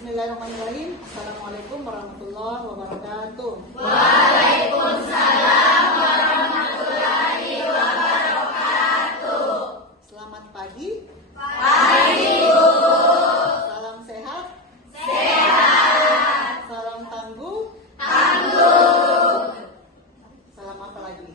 Bismillahirrahmanirrahim. Assalamualaikum warahmatullahi wabarakatuh. Waalaikumsalam warahmatullahi wabarakatuh. Selamat pagi. Pagi, Bu. Salam sehat. Sehat. Salam tangguh. Tangguh. Salam apa lagi?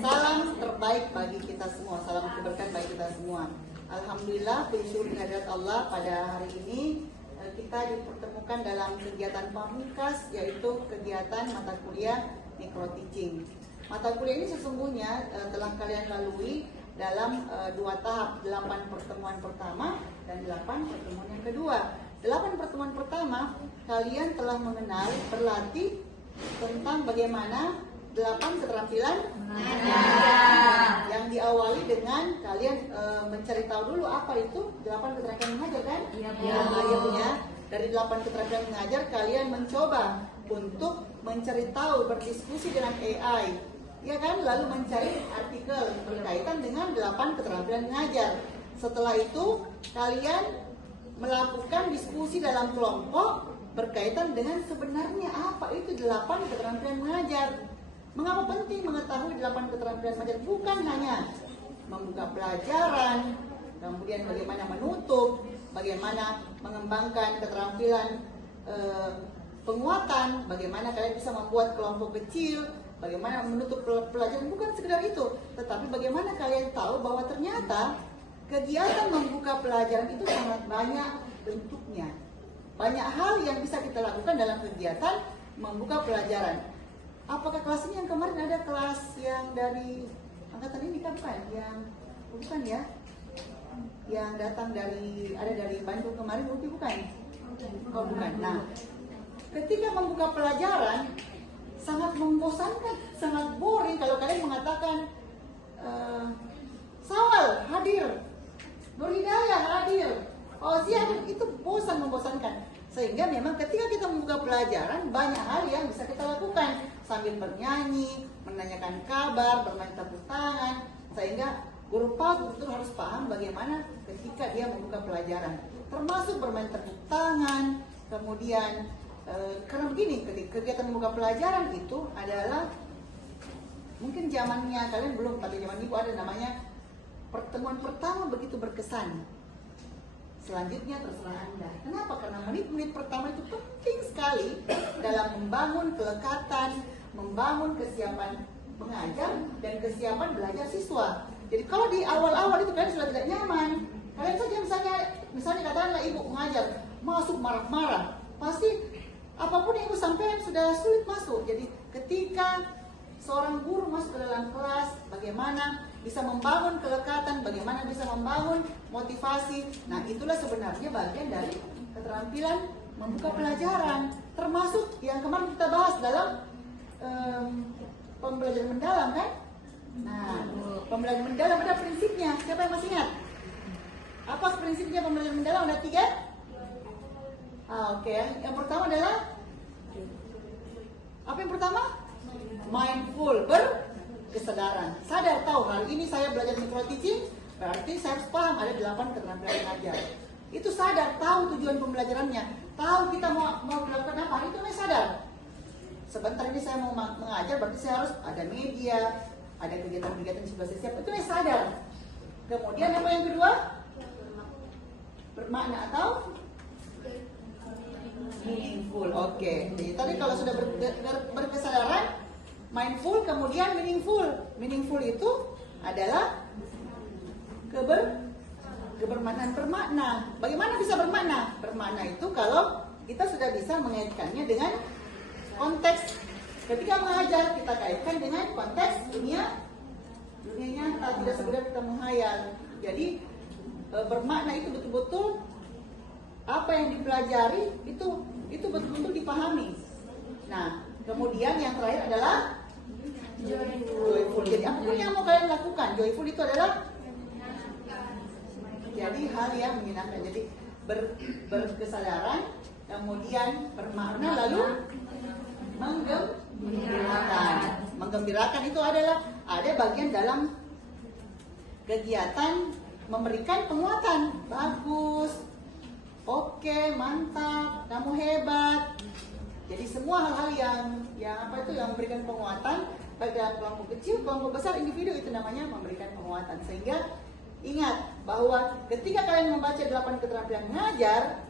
Salam terbaik bagi kita semua. Salam keberkahan bagi kita semua. Alhamdulillah, bersyukur kehadirat Allah pada hari ini kita dipertemukan dalam kegiatan pamungkas, yaitu kegiatan mata kuliah micro teaching. Mata kuliah ini sesungguhnya telah kalian lalui dalam 2 tahap, 8 pertemuan pertama dan 8 pertemuan yang kedua. 8 pertemuan pertama kalian telah mengenal, berlatih tentang bagaimana 8 keterampilan mengajar, yang diawali dengan kalian mencari tahu dulu apa itu 8 keterampilan mengajar, kan? Iya, Bu. Akhirnya dari 8 keterampilan mengajar kalian mencoba untuk mencari tahu, berdiskusi dengan AI, ya kan? Lalu mencari artikel berkaitan dengan 8 keterampilan mengajar. Setelah itu kalian melakukan diskusi dalam kelompok berkaitan dengan sebenarnya apa itu 8 keterampilan mengajar. Mengapa penting mengetahui 8 keterampilan mengajar? Bukan hanya membuka pelajaran, kemudian bagaimana menutup, bagaimana mengembangkan keterampilan penguatan, bagaimana kalian bisa membuat kelompok kecil, bagaimana menutup pelajaran, bukan sekedar itu. Tetapi bagaimana kalian tahu bahwa ternyata kegiatan membuka pelajaran itu sangat banyak bentuknya. Banyak hal yang bisa kita lakukan dalam kegiatan membuka pelajaran. Apakah kelas ini yang kemarin ada kelas yang dari angkatan ini kan, bukan? Yang bukan ya? Yang datang dari Bandung kemarin, bukan? Oh, bukan. Nah, ketika membuka pelajaran sangat membosankan, sangat boring kalau kalian mengatakan Sawal hadir, Nur Hidayah hadir, Fauzia hadir, itu membosankan. Sehingga memang ketika kita membuka pelajaran banyak hal yang bisa kita lakukan sambil bernyanyi, menanyakan kabar, bermain tepuk tangan, sehingga guru PAUD betul harus paham bagaimana ketika dia membuka pelajaran, termasuk bermain tepuk tangan. Kemudian karena begini, kegiatan membuka pelajaran itu adalah mungkin zamannya kalian belum, tapi zaman ibu ada namanya pertemuan pertama begitu berkesan. Selanjutnya terserah Anda. Kenapa? Karena menit-menit pertama itu penting sekali dalam membangun kelekatan, membangun kesiapan mengajar dan kesiapan belajar siswa. Jadi kalau di awal-awal itu kalian sudah tidak nyaman, kalian saja misalnya katakanlah ibu mengajar, masuk marah-marah, pasti apapun yang ibu sampaikan sudah sulit masuk. Jadi ketika seorang guru masuk ke dalam kelas, bagaimana bisa membangun kelekatan, bagaimana bisa membangun motivasi. Nah, itulah sebenarnya bagian dari keterampilan membuka pelajaran. Termasuk yang kemarin kita bahas dalam pembelajaran mendalam, kan? Nah, pembelajaran mendalam ada prinsipnya. Siapa yang masih ingat? Apa prinsipnya pembelajaran mendalam? Ada 3? Oke. Yang pertama adalah apa yang pertama? Mindful, berkesadaran. Sadar tahu hari ini saya belajar micro teaching, berarti saya harus paham ada 8 keterampilan mengajar. Itu sadar, tahu tujuan pembelajarannya, tahu kita mau melakukan apa, itu namanya sadar. Sebentar ini saya mau mengajar, berarti saya harus ada media, ada kegiatan-kegiatan yang sudah saya siap, itu namanya sadar. Kemudian apa yang kedua? Bermakna atau meaningful. Oke. Jadi tadi kalau sudah berkesadaran, mindful, kemudian meaningful. Meaningful itu adalah kebermaknaan, bermakna. Bagaimana bisa bermakna? Bermakna itu kalau kita sudah bisa mengaitkannya dengan konteks. Ketika mengajar, kita kaitkan dengan konteks dunia nyata, tidak sekedar kita menghayal. Jadi bermakna itu betul-betul apa yang dipelajari itu betul-betul dipahami. Nah, kemudian yang terakhir adalah joyful. Jadi apapun yang mau kalian lakukan, joyful itu adalah jadi hal yang menyenangkan. Jadi berkesadaran, kemudian bermakna, lalu menggembirakan. Menggembirakan itu adalah ada bagian dalam kegiatan memberikan penguatan. Bagus, Oke, mantap, kamu hebat. Jadi semua hal-hal yang apa itu yang memberikan penguatan baik dalam kelompok kecil, kelompok besar, individu, itu namanya memberikan penguatan. Sehingga ingat bahwa ketika kalian membaca 8 keterampilan mengajar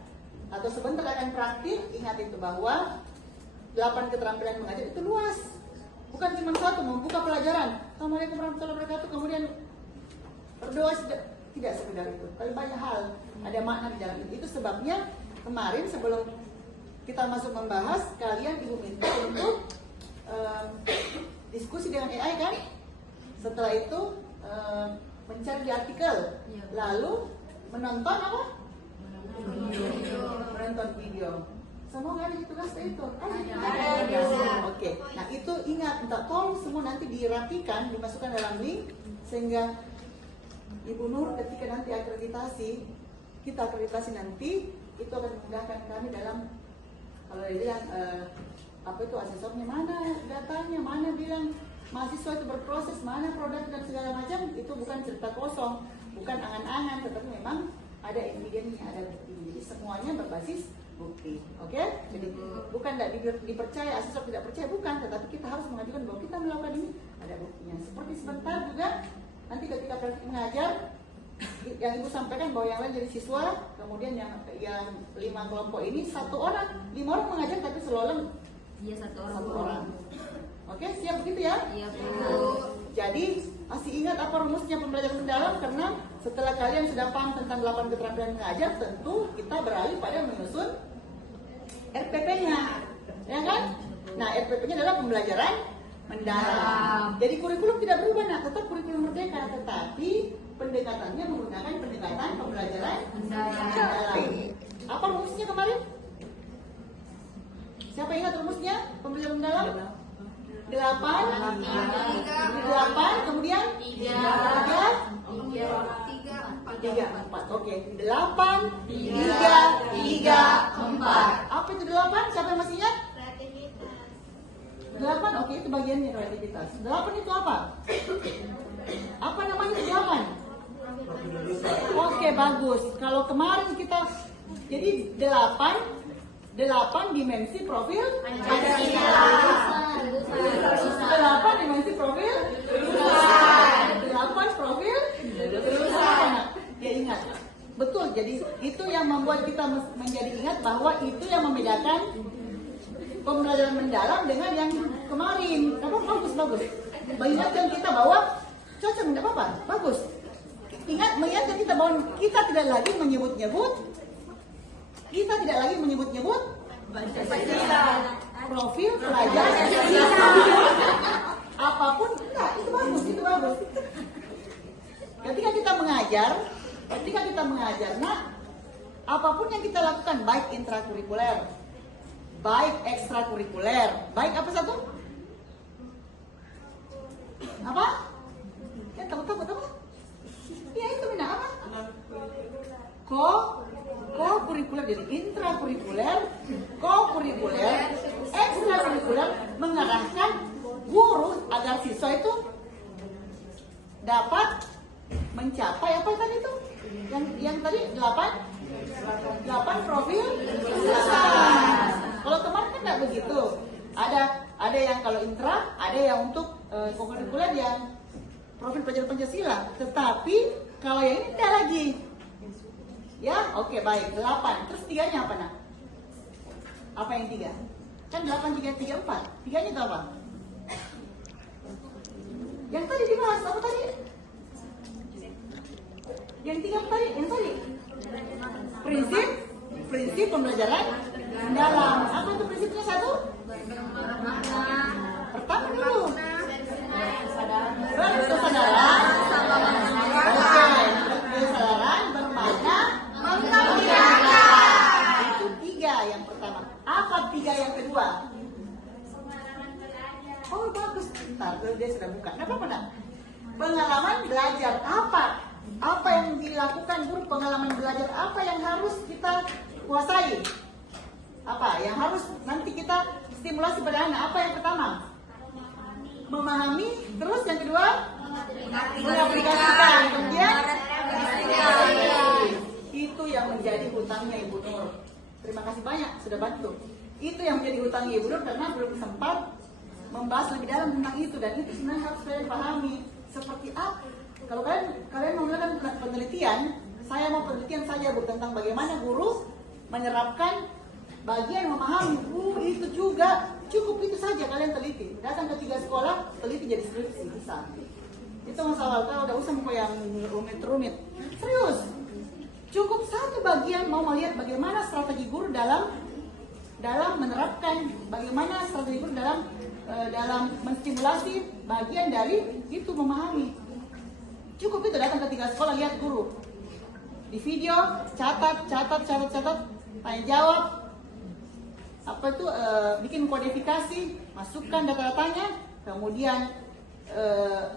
atau sebentar akan praktik, ingat itu bahwa 8 keterampilan mengajar itu luas. Bukan cuma satu, membuka pelajaran. Assalamualaikum warahmatullahi wabarakatuh, kemudian berdoa, tidak sekedar itu. Tapi banyak hal, ada makna di dalam itu. Itu sebabnya kemarin sebelum kita masuk membahas, kalian ibu minta untuk diskusi dengan AI kan? Setelah itu mencari di artikel, lalu menonton apa? Menonton video. Semua nggak ada tugas itu? Ada. Oke. Nah itu ingat, minta tolong semua nanti dirapikan, dimasukkan dalam link sehingga Ibu Nur ketika nanti kita akreditasi nanti itu akan memudahkan kami dalam kalau dia bilang apa itu asesornya mana, datanya mana, bilang mahasiswa itu berproses mana produk dan segala macam, itu bukan cerita kosong, bukan angan-angan, tetapi memang ada evidensinya, ada bukti. Jadi semuanya berbasis bukti, oke? Jadi bukan tidak dipercaya, asesor tidak percaya, bukan, tetapi kita harus mengajukan bahwa kita melakukan ini ada buktinya. Seperti sebentar juga nanti ketika praktik mengajar, yang ibu sampaikan bahwa yang lain jadi siswa, kemudian yang 5 kelompok ini 1 orang, 5 orang mengajar tapi seolah-olah Iya, 1 orang. 1 orang. Oke, siap begitu ya? Iya, Bu. Jadi masih ingat apa rumusnya pembelajaran mendalam? Karena setelah kalian sudah paham tentang 8 keterampilan mengajar, tentu kita beralih pada menyusun RPP-nya, ya kan? Nah, RPP-nya adalah pembelajaran mendalam. Jadi kurikulum tidak berubah, nah tetap kurikulum merdeka, tetapi pendekatannya menggunakan pendekatan pembelajaran mendalam. Apa rumusnya kemarin? Siapa ingat rumusnya pembelajaran mendalam? 8, 8, kemudian 3, 4. Oke, 8, 3, 4. Apa itu 8? Siapa yang masih ingat? 8, oke, itu bagiannya kreativitas. 8 itu apa? Apa namanya itu 8? Oke, bagus. Kalau kemarin kita jadi 8 dimensi profil Pancasila. 8 dimensi profil 8 profil ya, ingat. Betul, jadi itu yang membuat kita menjadi ingat bahwa itu yang membedakan pembelajaran mendalam dengan yang kemarin. Apa bagus. Mengingatkan kita bahwa cocok, tidak apa-apa, bagus. Mengingatkan kita bahwa kita tidak lagi menyebut-nyebut Pancasila, profil pelajar apapun, enggak, itu bagus. Ketika kita mengajar, nah, apapun yang kita lakukan, baik intrakurikuler, baik ekstrakurikuler, baik apa satu? Apa? Ya, takut apa? Ya itu benar apa? Ko-kurikuler, jadi intrakurikuler, ko-kurikuler, ekstrakurikuler, mengarahkan guru agar siswa itu dapat mencapai apa tadi itu? Yang tadi 8 profil lulusan. Kalau kemarin kan nggak begitu. Ada yang kalau intra, ada yang untuk ko-kurikuler yang profil pelajar Pancasila. Tetapi kalau yang ini tidak lagi. Ya, oke, baik. 8. Terus 3-nya apa, nak? Apa yang 3? Kan 8, 3, 3, 4. 3-nya itu apa? Yang tadi dibahas, apa tadi? Yang 3 tadi, yang tadi? Prinsip pembelajaran mendalam. Apa itu prinsipnya 1? Pertama dulu. Berkesadaran. Kesadaran bermakna mengerjakan. Itu 3 yang pertama. Apa 3 yang kedua? Oh, bagus. Bentar, dia sudah buka. Kenapa apa, nak? Pengalaman belajar apa? Apa yang dilakukan guru pengalaman belajar? Apa yang harus kita kuasai? Apa yang harus nanti kita stimulasi pada anak? Apa yang pertama? Memahami. Terus yang kedua? Mengaplikasikan. Kemudian? Itu yang yang menjadi hutangnya Ibu Nur. Terima kasih banyak sudah bantu. Itu yang menjadi hutangnya Ibu Nur karena belum sempat membahas lebih dalam tentang itu, dan itu sebenarnya harus kalian pahami seperti apa. Kalau kalian mau melakukan penelitian, saya mau penelitian saja Bu tentang bagaimana guru menyerapkan bagian memahami. Itu juga cukup itu saja kalian teliti. Datang ke 3 sekolah, teliti jadi skripsi bisa. Itu masalah, kalau udah usah mau yang rumit-rumit. Serius. Cukup satu bagian mau melihat bagaimana strategi guru dalam menerapkan, bagaimana strategi guru dalam menstimulasi bagian dari itu memahami. Cukup itu datang ke 3 sekolah, lihat guru. Di video, catat, tanya jawab. Apa itu, bikin kodifikasi, masukkan data-datanya,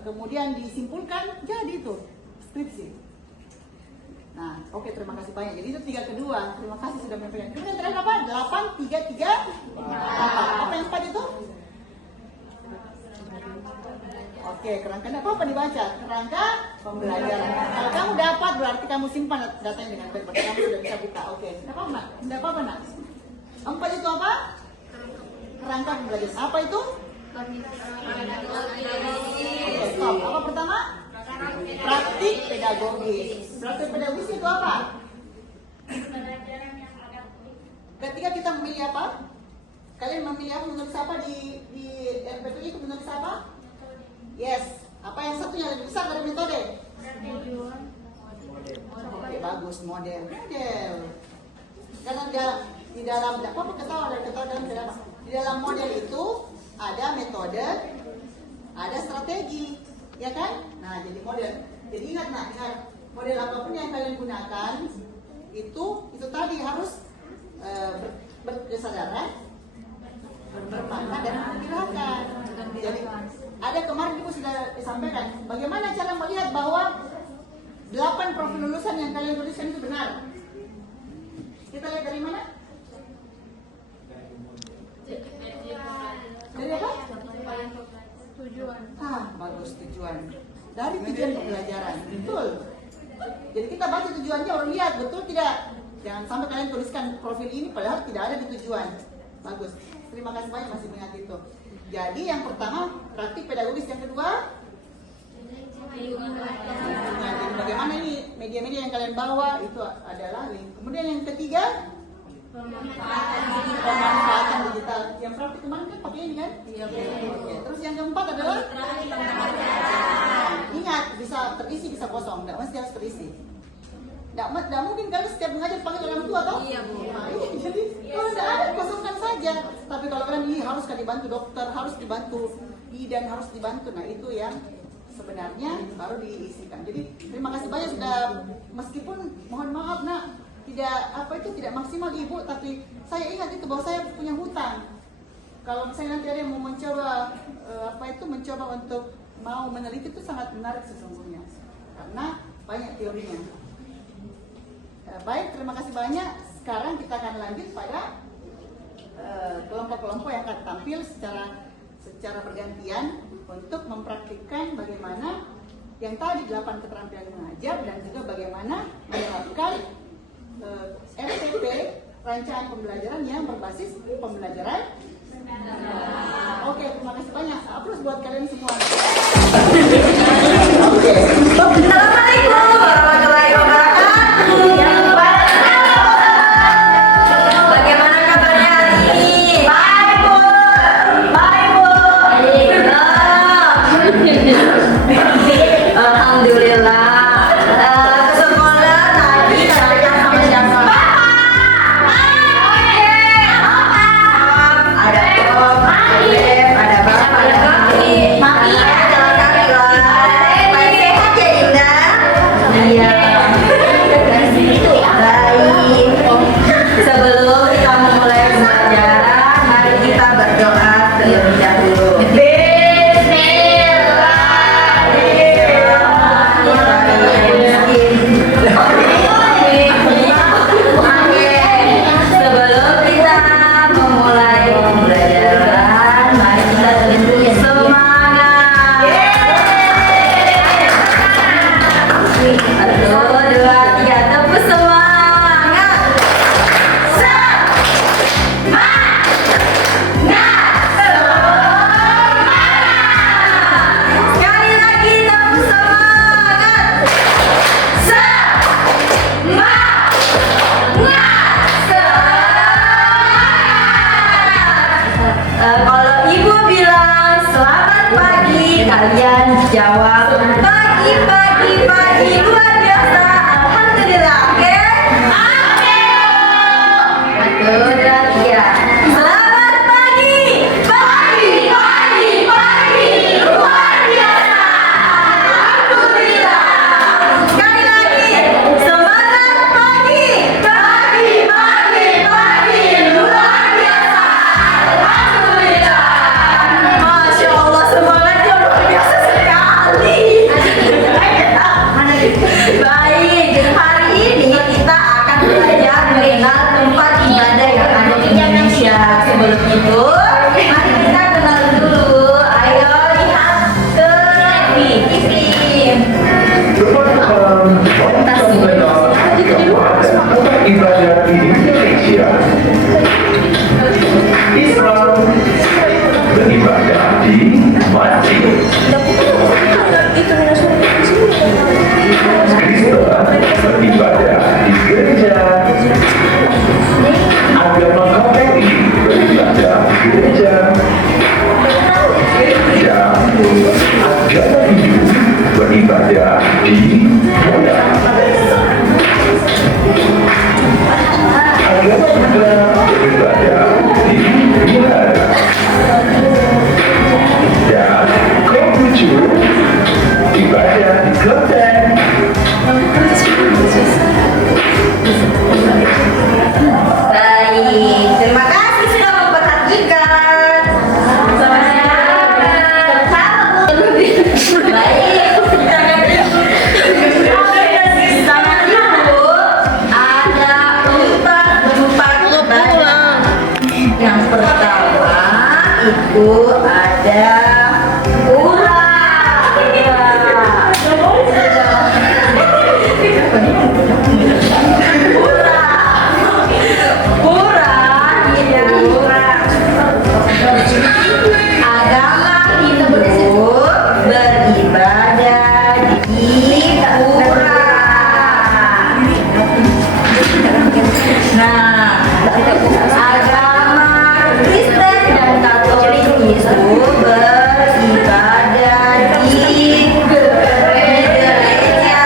kemudian disimpulkan, jadi itu skripsi. Nah, oke, terima kasih banyak. Jadi itu 3 kedua. Terima kasih sudah menyampaikan. Kemudian terakhir apa? 8, 3, 3. Apa yang 4 itu? Oke, kerangka apa dibaca? Kerangka pembelajaran. Kalau kamu dapat berarti kamu simpan datanya dengan baik. Berarti kamu sudah bisa buka. Oke, tidak apa-apa nak. 4 itu apa? Kerangka pembelajaran. Apa itu? Oke, stop. Apa pertama? Praktik pedagogis. Praktik pedagogis itu apa? Ketika kita memilih apa? Kalian memilih apa? Menulis apa di RPP itu menulis apa? Yes. Apa yang satunya lebih besar dari metode? Oke, bagus, model. Karena di dalam apa ketawa di dalam model itu ada metode, ada strategi, ya kan? Nah, jadi model. Jadi ingat model apapun yang kalian gunakan itu tadi harus berkesadaran, bermakna dan memperkirakan. Jadi ada kemarin Ibu sudah disampaikan bagaimana cara melihat bahwa 8 profil lulusan yang kalian tuliskan itu benar. Kita lihat dari mana? Dari apa? Tujuan. Bagus, tujuan. Dari tujuan pembelajaran. Betul. Jadi kita baca tujuannya, orang lihat betul tidak. Jangan sampai kalian tuliskan profil ini padahal tidak ada di tujuan. Bagus. Terima kasih banyak masih mengingat itu. Jadi yang pertama praktik pedagogis, yang kedua bagaimana ini media-media yang kalian bawa itu adalah link. Kemudian yang ketiga pemanfaatan digital. Yang praktik kemarin kan pakai ini kan? Iya. Oke. Terus yang keempat adalah ingat bisa terisi bisa kosong, tidak mesti harus terisi. Tidak mungkin kalian setiap mengajar panggil orang tua toh? Iya Bu. Jadi kalau tidak ada kosongkan saja. Tapi kalau kalian ini harus dibantu dokter, harus dibantu bidan, harus dibantu. Nah itu yang sebenarnya baru diisikan. Jadi terima kasih banyak sudah, meskipun mohon maaf nak tidak maksimal Ibu, tapi saya ingat itu bahwa saya punya hutang. Kalau misalnya nanti ada yang mau mencoba mencoba untuk mau meneliti itu sangat menarik sesungguhnya karena banyak teorinya. Baik, terima kasih banyak. Sekarang kita akan lanjut pada kelompok-kelompok yang akan tampil secara bergantian untuk mempraktikkan bagaimana yang tadi 8 keterampilan mengajar dan juga bagaimana menerapkan RPP, rancangan pembelajaran yang berbasis pembelajaran. Oke, terima kasih banyak. Aplaus buat kalian semua. Oke. Assalamualaikum warahmatullahi wabarakatuh. Bagaimana kabarnya hari ini? Baik Bu. Alhamdulillah. Ke sekolah tadi katanya sama siapa? Ada Om, ada Beb, ada Bapak, ada Mami. Mami, jalan kaki guys. beribadah di wihara. Dan ke-7 ibadah di kelenteng. Baik, terima kasih sudah memperhatikan. Baik. Tangan ibu ada empat ibadah. Yang pertama itu ada agama Hindu beribadah di pura. Nah, agama Kristen dan Katolik itu beribadah di gereja.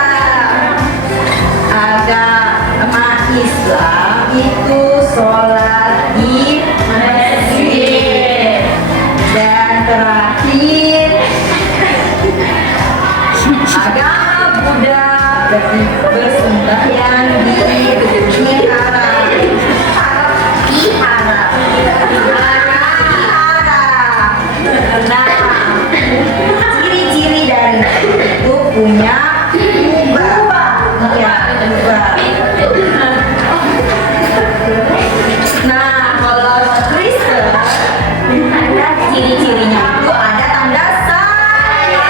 Agama Islam itu sholat di masjid. Dan terakhir, agama Buddha bersembahyang di wihara. Nah, ciri-ciri dari itu punya kubah. Iya, kubah. Nah, kalau Kristen ada ciri-cirinya itu ada tanda salib.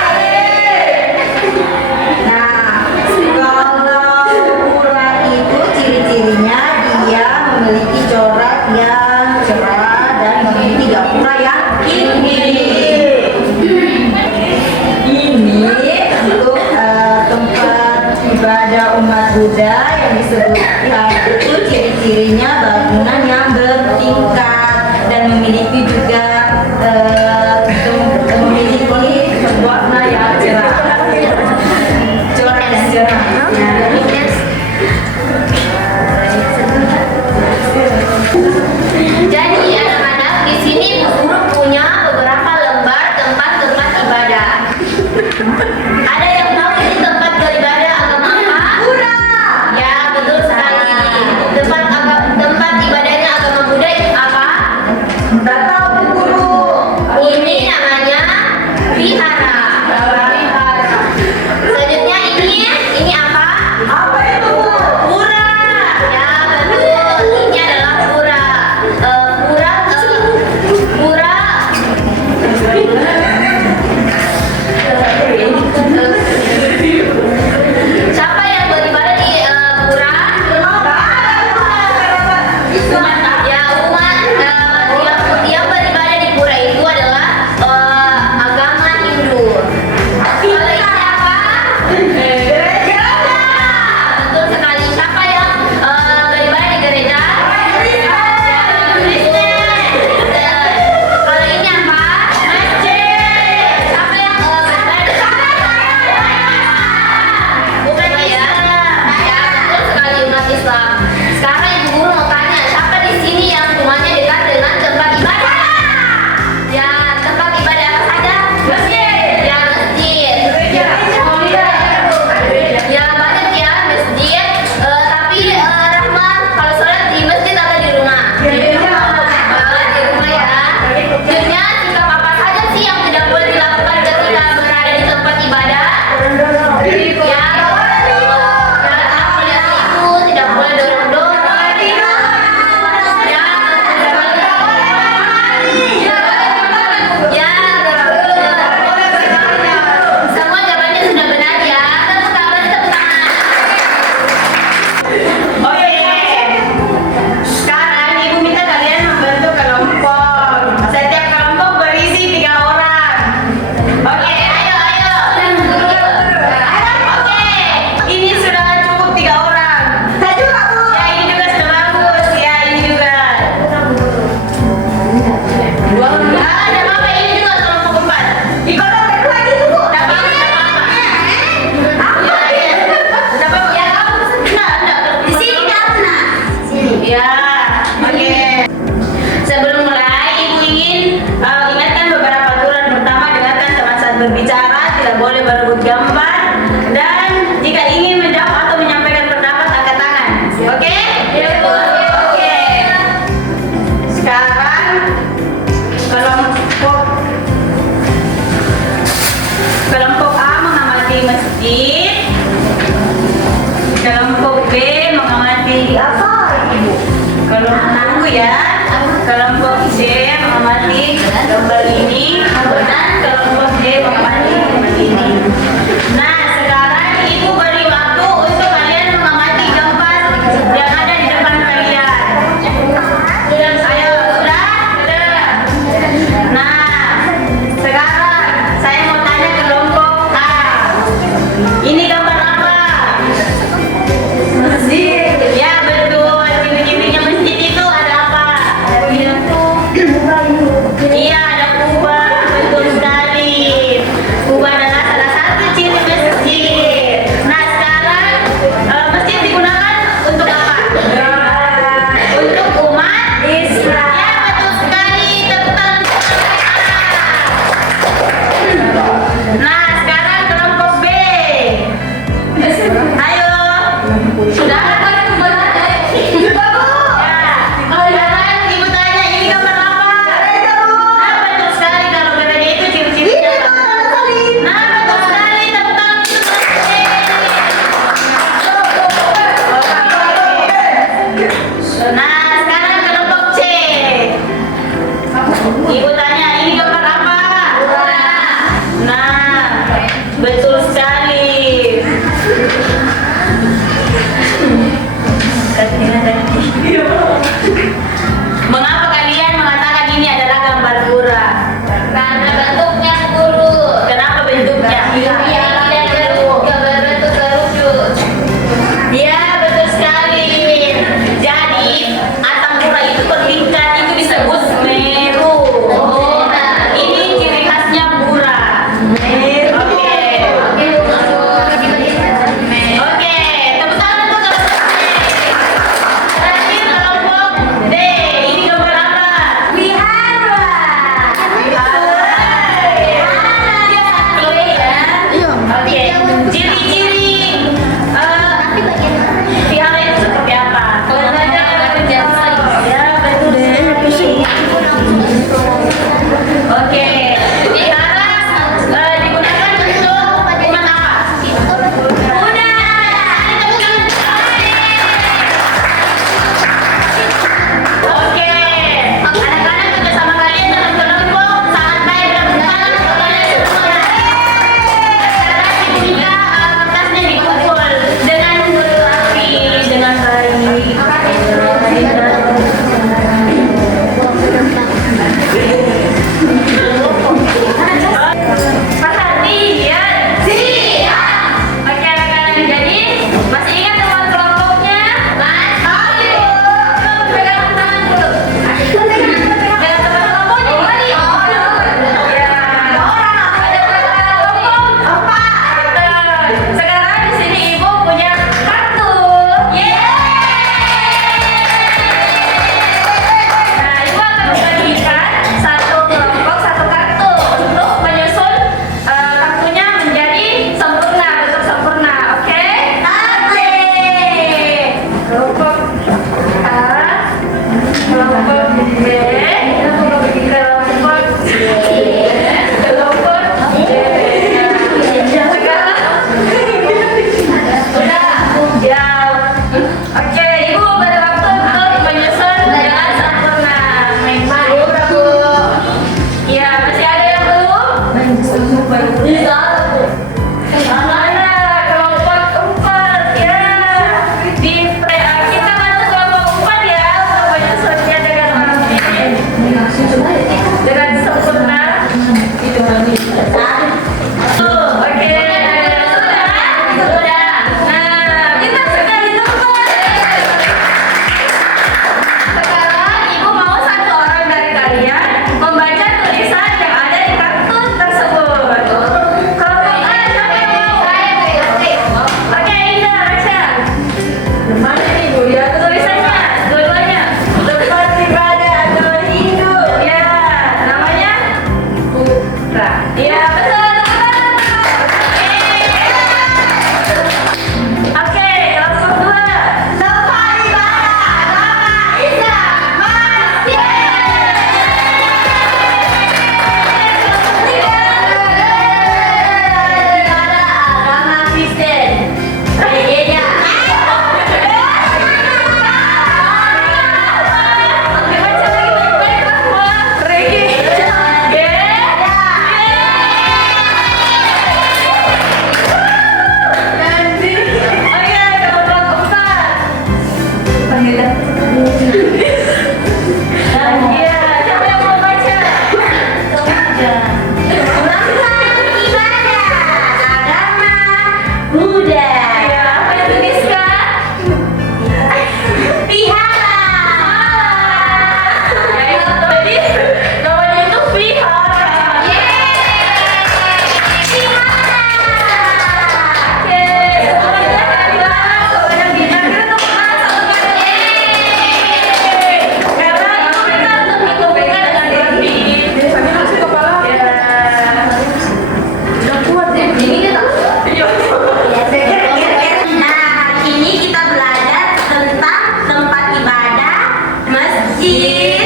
Nah, kalau pura itu ciri-cirinya dia memiliki corak yang cerah dan memiliki gapura yang tinggi. Ini untuk tempat ibadah umat Buddha yang disebut vihara itu ciri-cirinya bangunan yang bertingkat dan memiliki juga memiliki warna yang cerah, corak yang cerah. Jadi anak-anak di sini guru punya beberapa lembar tempat-tempat ibadah. Ada yang tahu ini tempat beribadah agama apa? Ya, betul sekali. Tempat ibadahnya aku ya. Kelompok C mengamati gambar ini, dan kelompok D mengamati gambar ini. Nah, sekarang ibu beri waktu untuk kalian mengamati gambar yang ada di depan kalian. Ayo, sudah? Nah, sekarang saya mau tanya kelompok A. Ini gambar apa? Masjid. Ya, betul. Ciri-cirinya masjid itu ada apa? Ada pintu. Iya, ada kubah. Betul sekali. Kubah adalah salah satu ciri masjid. Nah, sekarang masjid digunakan untuk apa? Untuk umat Islam. Ya, betul sekali. Tepuk tangan. Nah, sekarang kelompok B. Ayo. Sudah? Sekarang ibu tanya, ini gambar apa? Nah, betul sekali. Kalau gereja itu ciri-cirinya apa? Nah, betul sekali. Tepuk tangan. Nah, sekarang kelompok C. Ibu tanya, ini gambar apa? Nah, betul sekali. Mengapa kalian mengatakan ini adalah gambar pura? Karena bentuknya guru. Kenapa bentuknya? Gambar bentuk kerucut. Ya, betul sekali. Jadi, atap pura itu bertingkat, itu disebut Meru. Ini ciri khasnya pura. Oke. Oke, tepuk tangan untuk kelompok D. Terakhir kelompok D. Ini gambar apa? Wihara. Oke, ciri-ciri wihara itu seperti apa? Ya, betul sekali. Oke, wihara digunakan untuk umat apa? Buddha. Oke, anak-anak kerjasama kalian dalam kelompok sangat baik dan berjalan untuk kalian semua. Sekarang ibunya kertasnya dikumpul dengan rapi, dengan baik. Perhatian. Siap. Oke, anak-anak, jadi masih ingat teman kelompoknya? Masih. Pegang tangan dulu. Pegang teman kelompoknya kembali. Ya. Ada berapa kelompok? 4. Sekarang di sini ibu punya kartu. Nah, ibu akan membagikan satu kelompok satu kartu untuk menyusun kartunya menjadi sempurna, bentuk sempurna. Oke? Kelompok A, kelompok B, kelompok C, kelompok D. Sekarang sudah jauh. Oke, ibu pada waktu untuk menyusun dengan sempurna. Ya, masih ada yang belum? Mana kelompok 4 ya? Kita bantu kelompok 4 ya untuk menyusunnya dengan rapi. masjid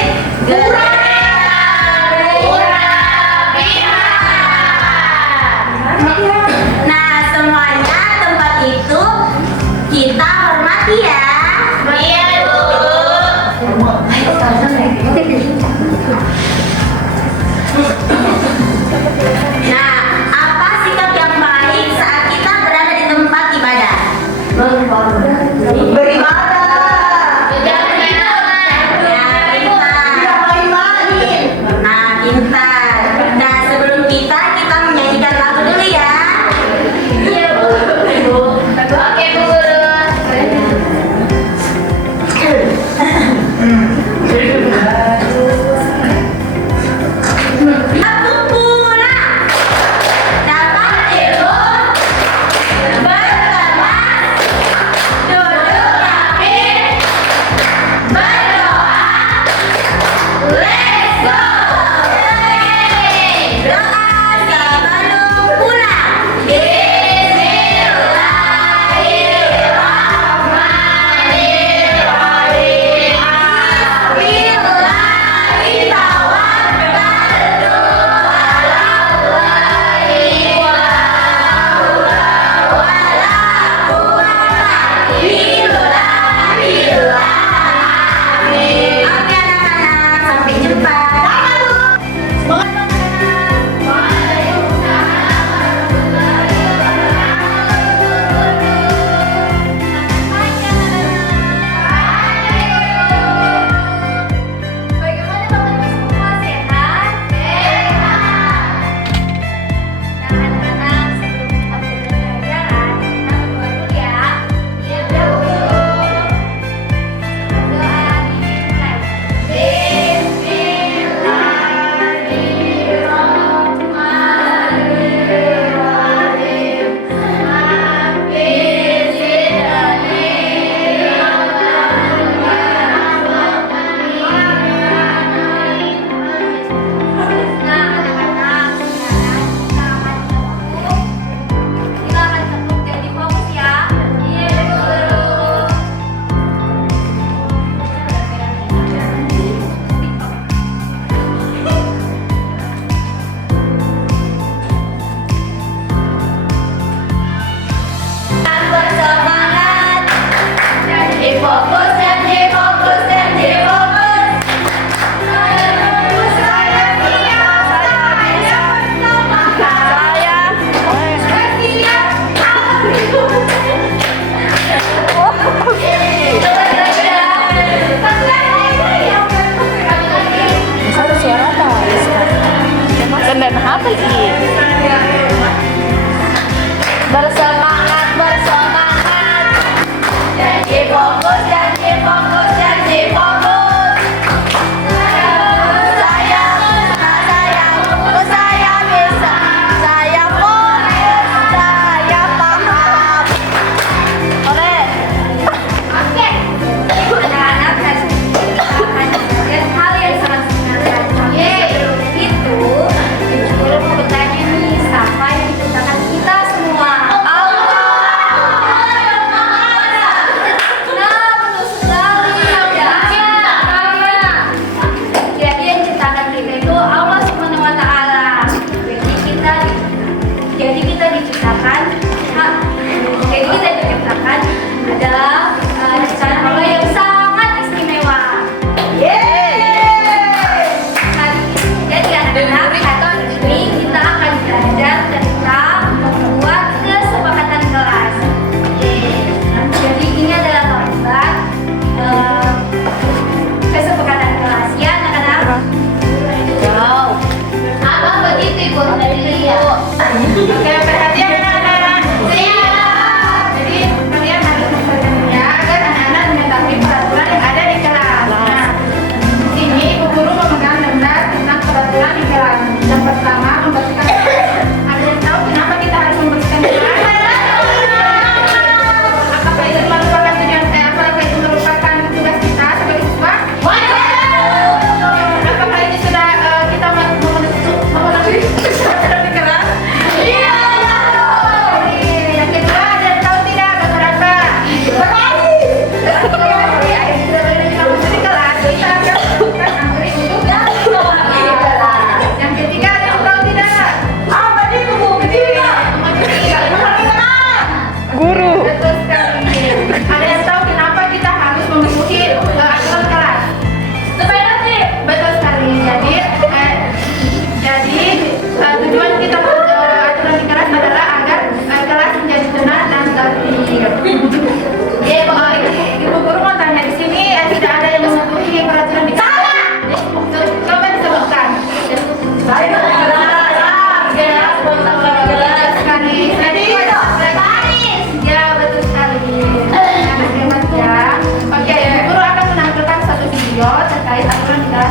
Nah, semuanya tempat itu kita hormati ya. Iya, Bu. Nah, apa sikap yang baik saat kita berada di tempat ibadah? Beribadah. Nah, pintar. Nah, sebelum kita menyanyikan lagu dulu ya. Iya, Bu. Oke, Bu Guru.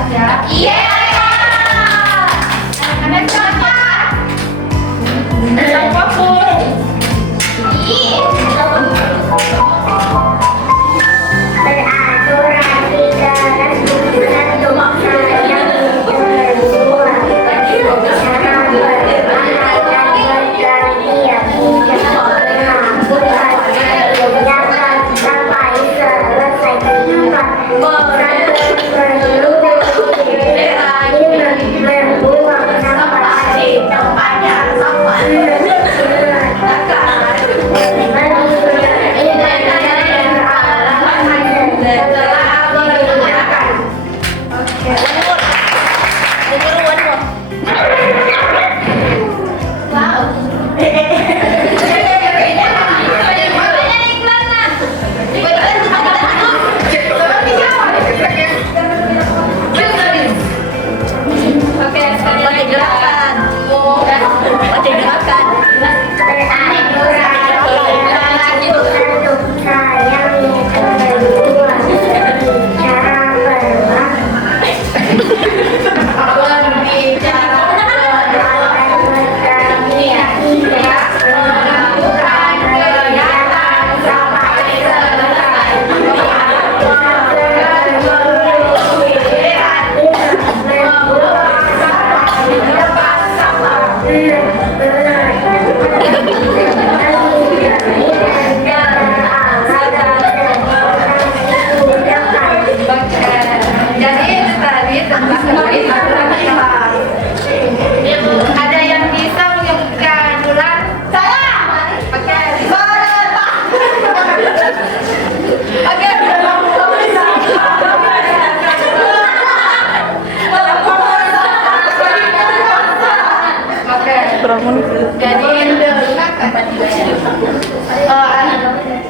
kelas ya. Iya. Anak siapa? Anak aku. Peraturan di kelas untuk saya yang kedua. Cara berpakaian berganti yang tidak pernah bukan kerjakan sampai selesai tempat. Membuang sampah di tempatnya sampah. Ada yang bisa menyebutkan bulan? Saya. Oke. Oke. Oke.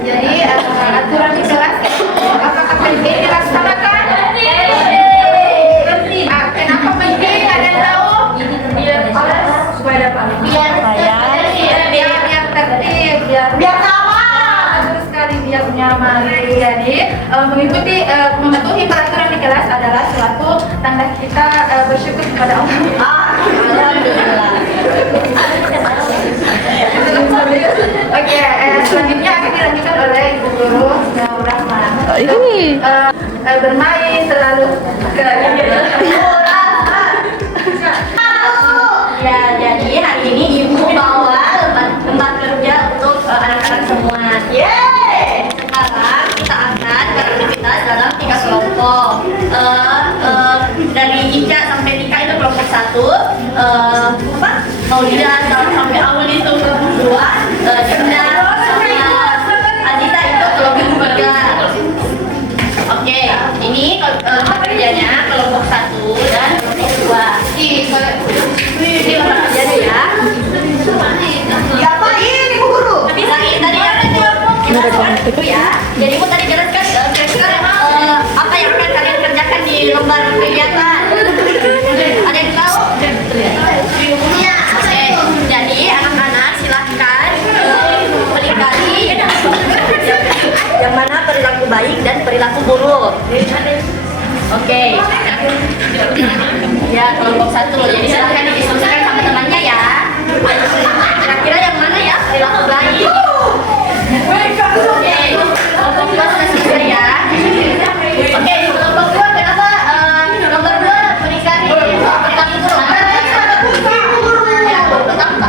Jadi aturan di kelas apakah penting dilaksanakan? Kenapa penting? Ada yang tahu? Supaya dapat biar tertib, biar nyaman, terus sekali biar nyaman. Jadi mengikuti mematuhi peraturan di kelas adalah suatu tanda kita bersyukur kepada Allah. Alhamdulillah. Oke, selanjutnya akan dilanjutkan oleh Ibu Guru Nur Rahman. Ini Bermain selalu ke ya, jadi hari ini Ibu bawa tempat kerja untuk anak-anak semua. Yeay! Sekarang kita akan beraktivitas dalam 3 kelompok. Dari Ica sampai Tika itu kelompok 1. Maulida sampai Awal itu kelompok 2. Dinda sama Adita itu kelompok 3. Oke, ini tempat kerjanya kelompok 1 dan kelompok 2. Ini tempat kerjanya ya. Siapa ini Bu Guru? Tadi ada ya. Jadi Ibu tadi jelaskan kira-kira apa yang akan kalian kerjakan di lembar kegiatan. Ada yang tahu? Ya. Oke. Jadi anak-anak silahkan pelajari yang mana perilaku baik dan perilaku buruk. Oke. Ya, kelompok 1. Jadi silahkan didiskusikan sama temannya ya. Kira-kira yang mana ya perilaku baik? Oke. Kelompok 2 sudah selesai ya. Oke, kelompok 2 kenapa? Nomor 2 menikahi perilaku buruk. Ya, pertama.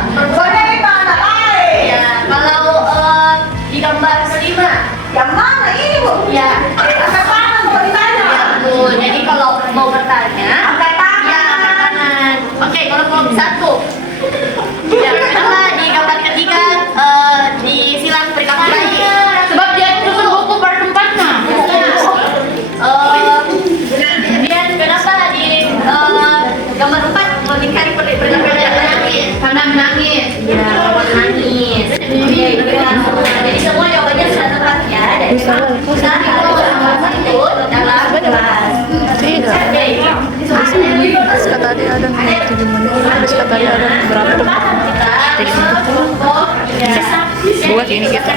Ya, kalau di gambar 5. Yang mana ini Bu? Ya. Jadi kalau mau bertanya, angkat tangan. Oke, kalau kelompok 1. Ya, kenapa di gambar ketiga disilang perilaku baik? Sebab dia susun buku per tempatnya. Kemudian kenapa di gambar 4 mengingkari perilaku baik? Karena menangis. Ya, menangis. Jadi semua jawabannya sudah tepat ya. Dari kelompok 1 dalam kelas. Terus kata dia ada 7 menit. Terus kata dia ada berapa tempat? 3 buat ini kita.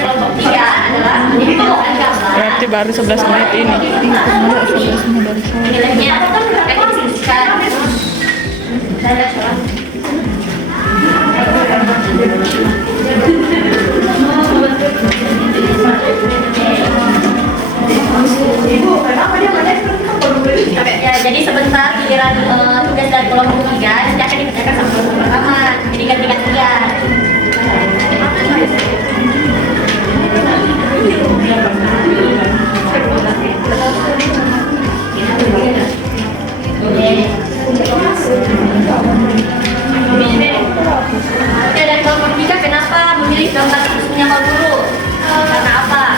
Berarti baru 11 menit ini. Iya, 11 menit dari saya. Ya, jadi sebentar giliran tugas dari kelompok 3 nanti akan dikerjakan sama kelompok pertama. Jadi ganti-gantian. Oke, dari kelompok 3 kenapa memilih gambar khususnya Pak Guru? Karena apa?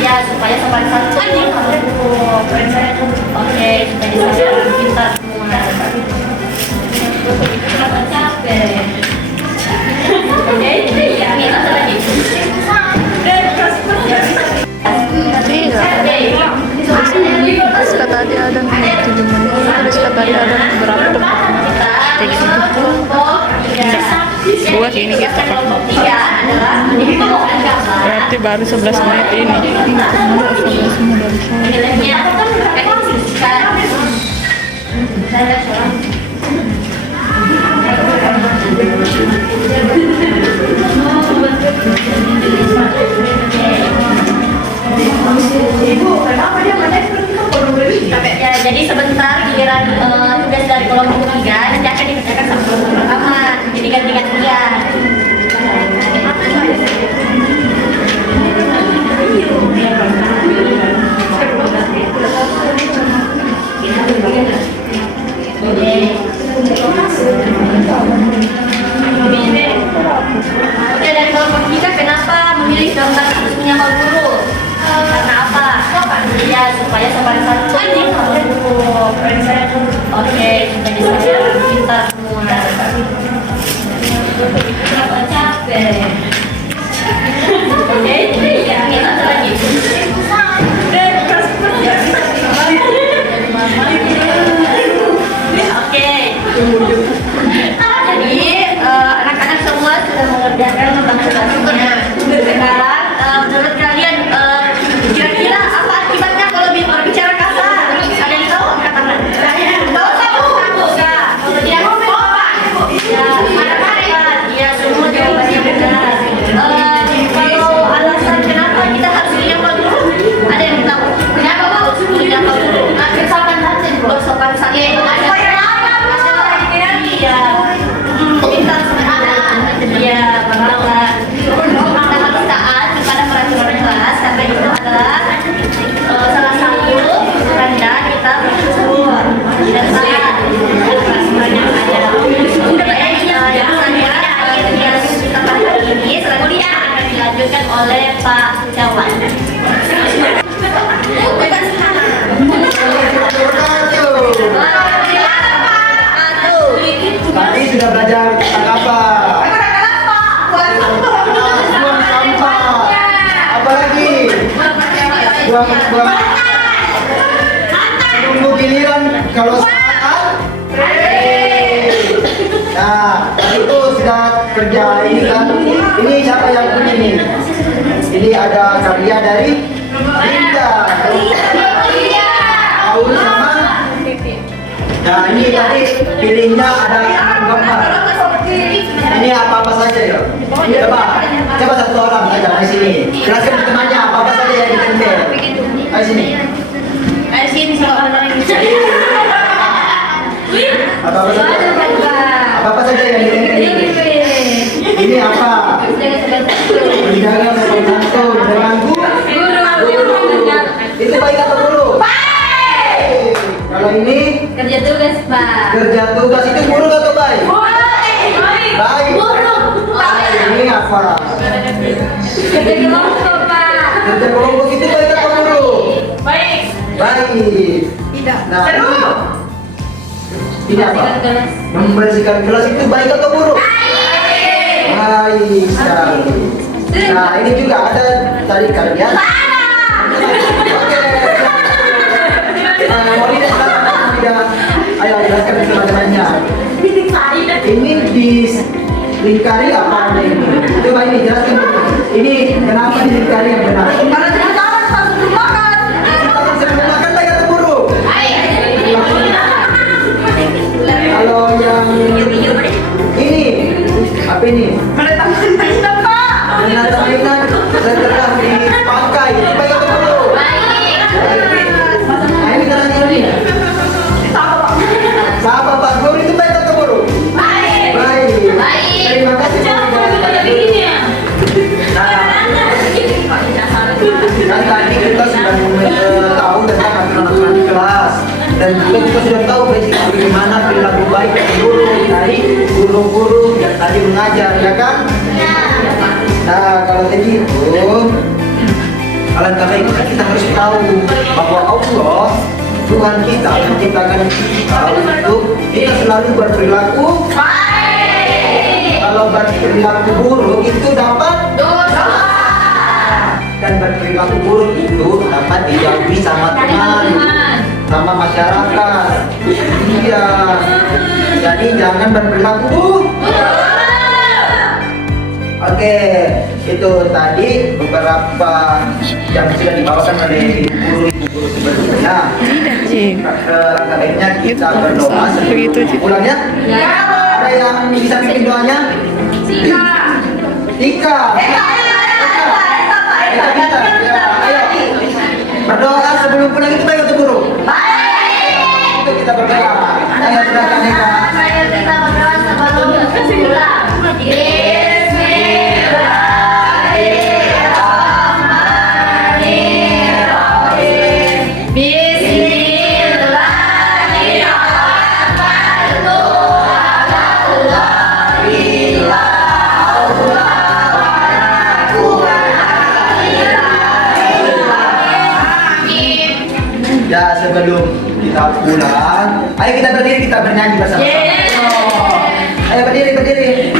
Ya, supaya sopan santun. Oke, jadi saya pintar semua. Kenapa capek? Oke, ya, ini satu lagi. Terus kata dia ada 7 menit. Terus kata dia ada berapa depan. Kayak gitu. Buat ini kita Kelompok 3 adalah menyimpulkan gambar. berarti baru 11 menit ini. Nilainya akan disisihkan. Saya ya, jadi sebentar giliran tugas dari kelompok 3 nanti akan dikerjakan sama kelompok pertama. Jadi ganti-gantian. Oke, dari kelompok 3 kenapa memilih gambar khususnya Pak Guru? Karena apa? Ya, supaya sopan santun. Oke, jadi saya pintar semua. Kenapa capek? Oke, ya, ini satu lagi. Oke. Jadi anak-anak semua sudah mengerjakan tentang tugasnya. Sekarang menurut kalian kira-kira apa akibatnya kalau berbicara kasar? Ada yang tahu angkat tangan? Tahu? Kalau tidak ya marah-marah. Ya semua jawabannya benar. Kalau alasan kenapa kita harus punya Pak Guru, ada yang tahu? Kenapa harus punya Pak Guru? Sopan santun. Sopan santun. Iya. Pintar sebenarnya. Iya, bangga. Kita harus taat kepada peraturan kelas karena itu adalah salah satu tanda kita bersyukur dan taat. Sudah banyak yang saya kita pada hari ini selanjutnya akan dilanjutkan oleh Pak Jawan. Tadi sudah belajar tentang apa? Buang sampah. Apa lagi? Buang. Tunggu giliran kalau saat. Nah, itu sudah kerja ini kan. Ini siapa yang punya ini? Ini ada karya dari Linda. Paul sama. Nah, ini tadi pilihnya ada gambar. Ini apa saja ya? Coba satu orang saja di sini. Jelaskan ke temannya apa saja yang ditempel. Di sini. Di sini sama orang yang bisa. Apa saja yang ditempel ini? Ini apa? Menjaga sopan santun dengan guru. Itu baik atau buruk? Kalau ini Kerja tugas, Pak. kerja tugas itu buruk atau baik? Baik. Ini apa? Kerja kelompok, Pak. Kerja kelompok itu baik atau buruk? Baik. Baik. Tidak. Nah, ini apa? Membersihkan kelas itu baik atau buruk? Baik sekali. Nah, ini juga ada tadi karya. Oke. Mau tidak? Ayo jelaskan ke teman-temannya. Ini dilingkari apa ini? Coba ini jelaskan. Ini kenapa dilingkari yang benar? Karena tangan pas sebelum makan. Sebelum makan baik atau buruk? Kalau yang ini apa ini? Menatap mainan Pak. Menatap mainan setelah dipakai baik atau buruk? Nah ini caranya ini. kita sudah tahu basic bagaimana perilaku baik guru dari guru-guru yang tadi mengajar, ya kan? Nah, kalau begitu, alangkah baiknya kita harus tahu bahwa Allah Tuhan kita menciptakan kita untuk kita selalu berperilaku baik. Kalau berperilaku buruk itu dapat dosa. Dan berperilaku buruk itu dapat dijauhi sama teman, sama masyarakat. Iya. Jadi jangan berperilaku buruk. Oke, itu tadi beberapa yang sudah dibawakan oleh guru-guru sebelumnya. Langkah baiknya kita berdoa sebelum pulang ya. Ada yang bisa bikin doanya? Tika. Kita. Ya, ayo. Berdoa sebelum pulang itu baik untuk guru. Baik. Itu kita berdoa. Ayo silakan Tika. Saya kita berdoa sebelum pulang. Ya, sebelum kita pulang, ayo kita berdiri, kita bernyanyi bersama-sama. Ayo berdiri.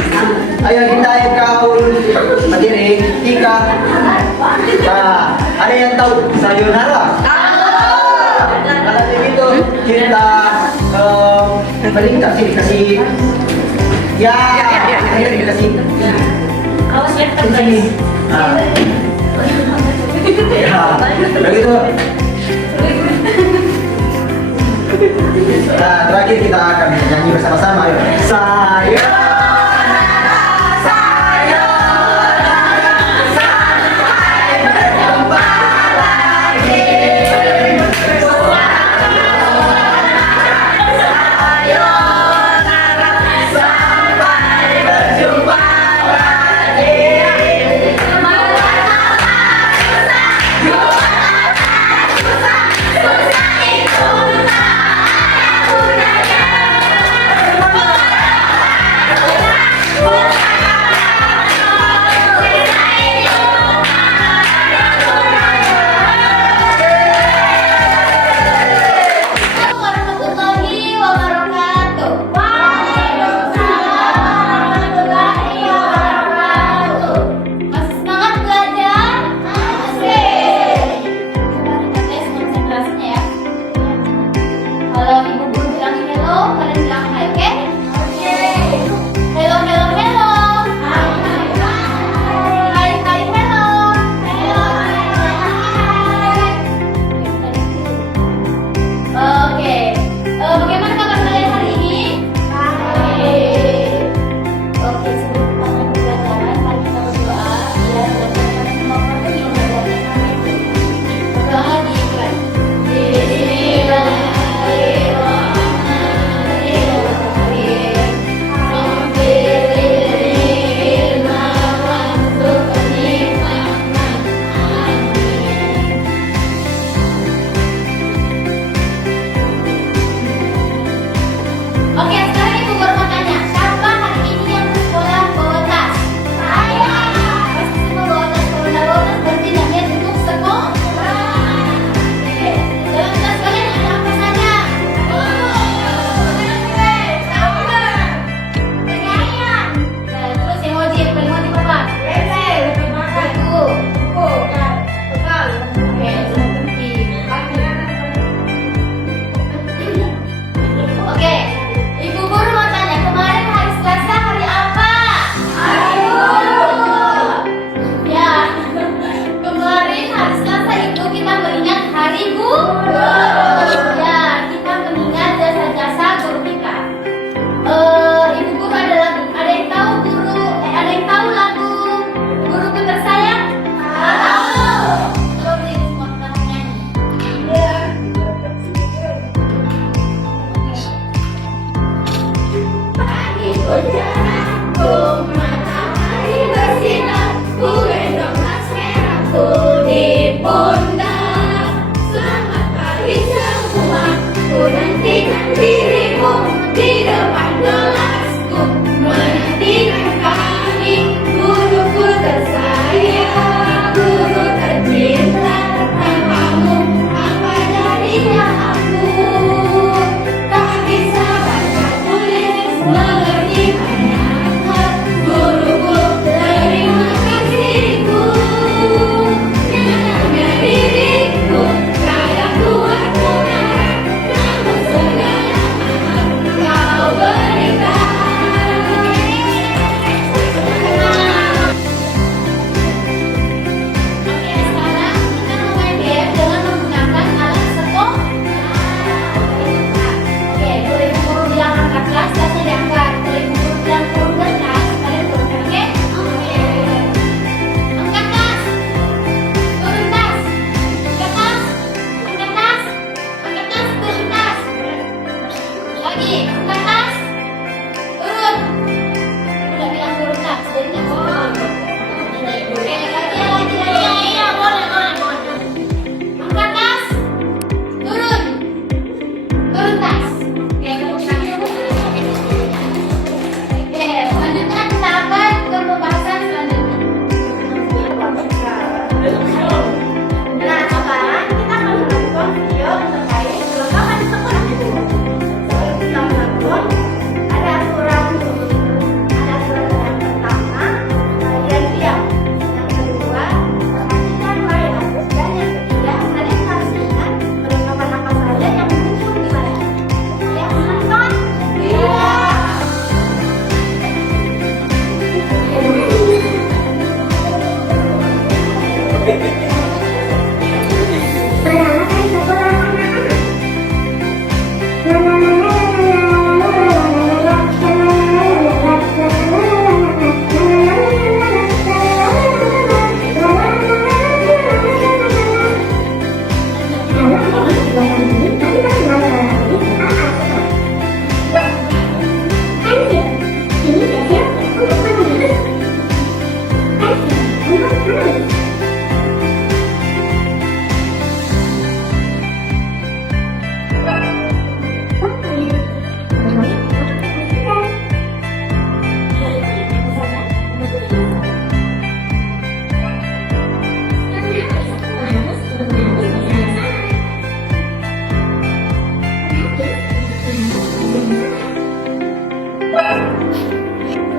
Ayo kita kau berdiri. Tika. Nah, ada yang tahu sayonara? Kalau begitu kita melingkar sini kasih. Ya, ayo dikasih. Awas ya, Di sini. Nah. Ya, begitu. Nah, terakhir kita akan nyanyi bersama-sama. Ayo. Sayonara. Selamat pagi semua, ku nanti lagi. Kertas. Turun. Udah bilang turun kan? Jadi nggak turun. Lagi. Iya, boleh. Angkat tas. Turun. Turun tas. Selanjutnya kita akan ke pembahasan selanjutnya. Nah, sekarang kita akan melakukan video terkait kelengkapan sekolah. Sebelum kita melakukan, ada aturan yang pertama, kalian diam. Yang kedua, perhatikan layar. Dan yang ketiga, kalian harus ingat perlengkapan apa saja yang muncul di layar. Ya, teman-teman? Iya.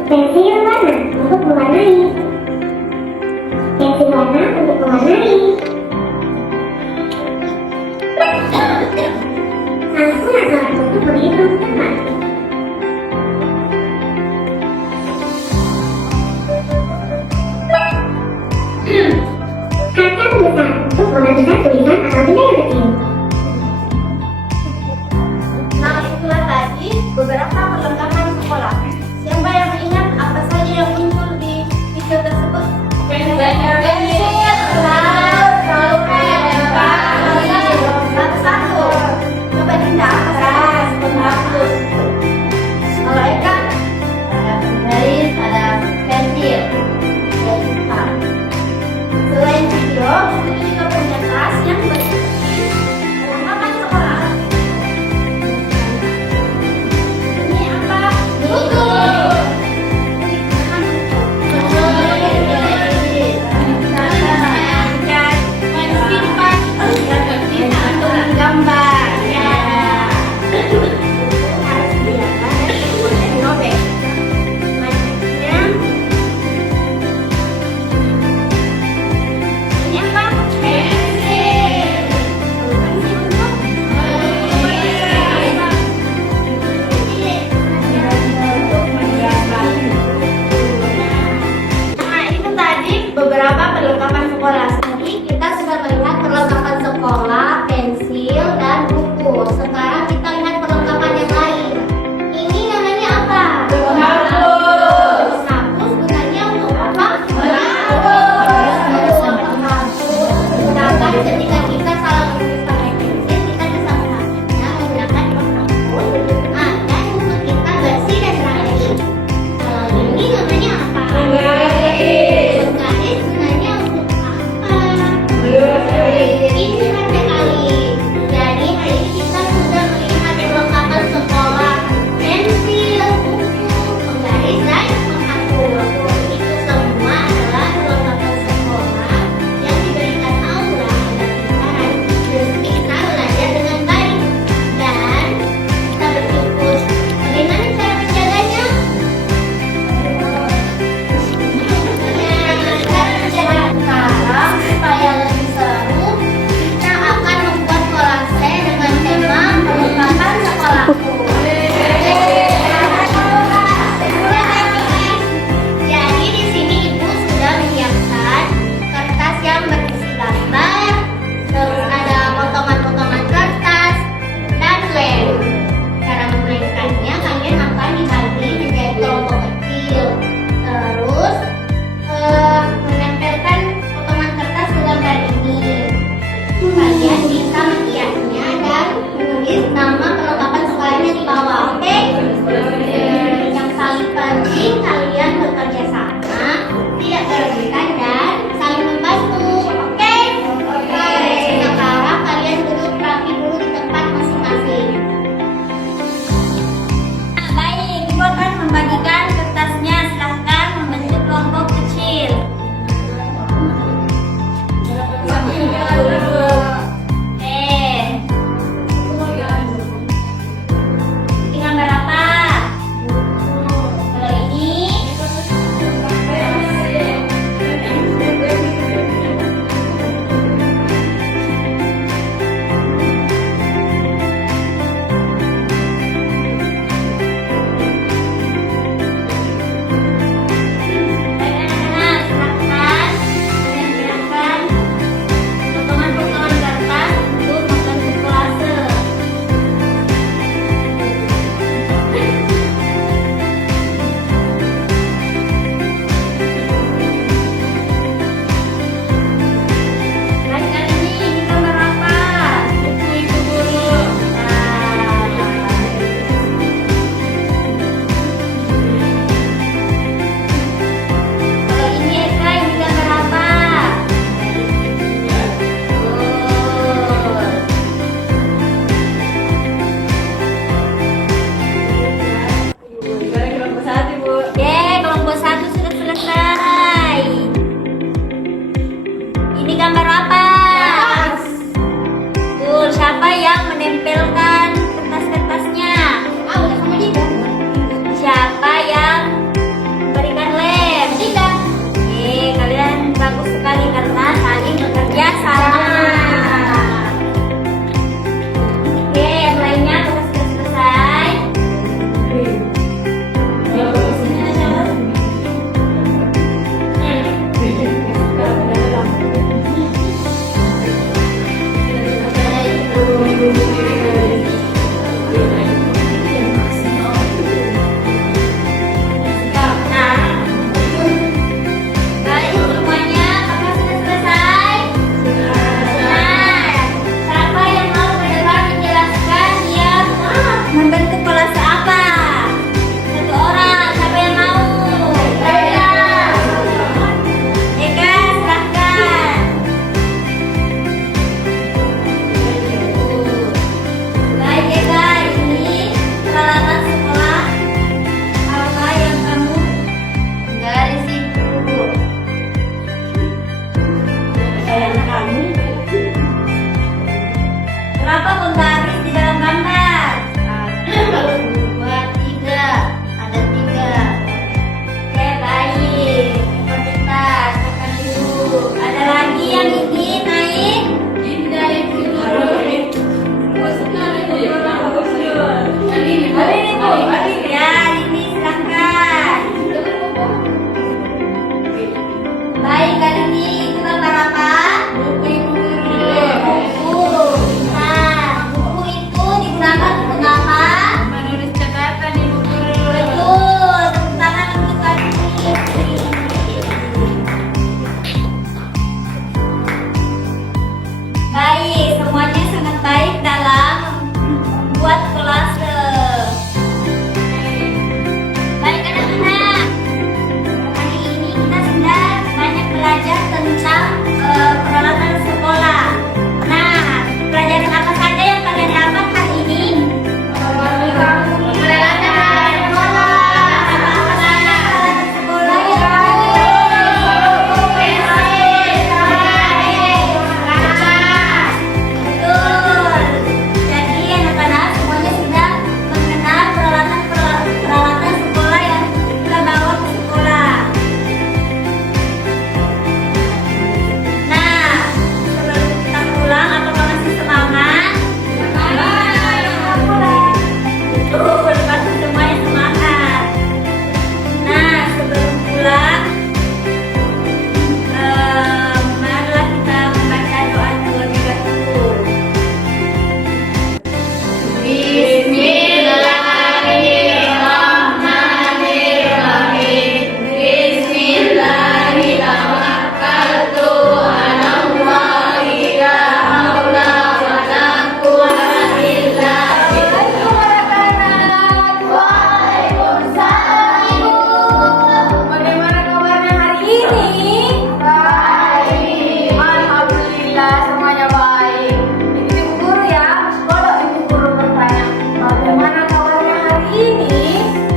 Pensil warna untuk mewarnai. Pensil warna untuk mewarnai. Kalkulator untuk menghitung teman. Kaca pembesar untuk membesar tulisan atau benda yang kecil. Nah, itulah tadi beberapa perlengkapan sekolah. Siapa yang ingat apa saja yang muncul di video tersebut? Pensil, satu-satu. Coba Dinda, apa saja? Penghapus. Kalau Eka, ada penggaris, ada pensil. Selain video, buku juga punya tas yang berisi perlengkapan sekolah. Ini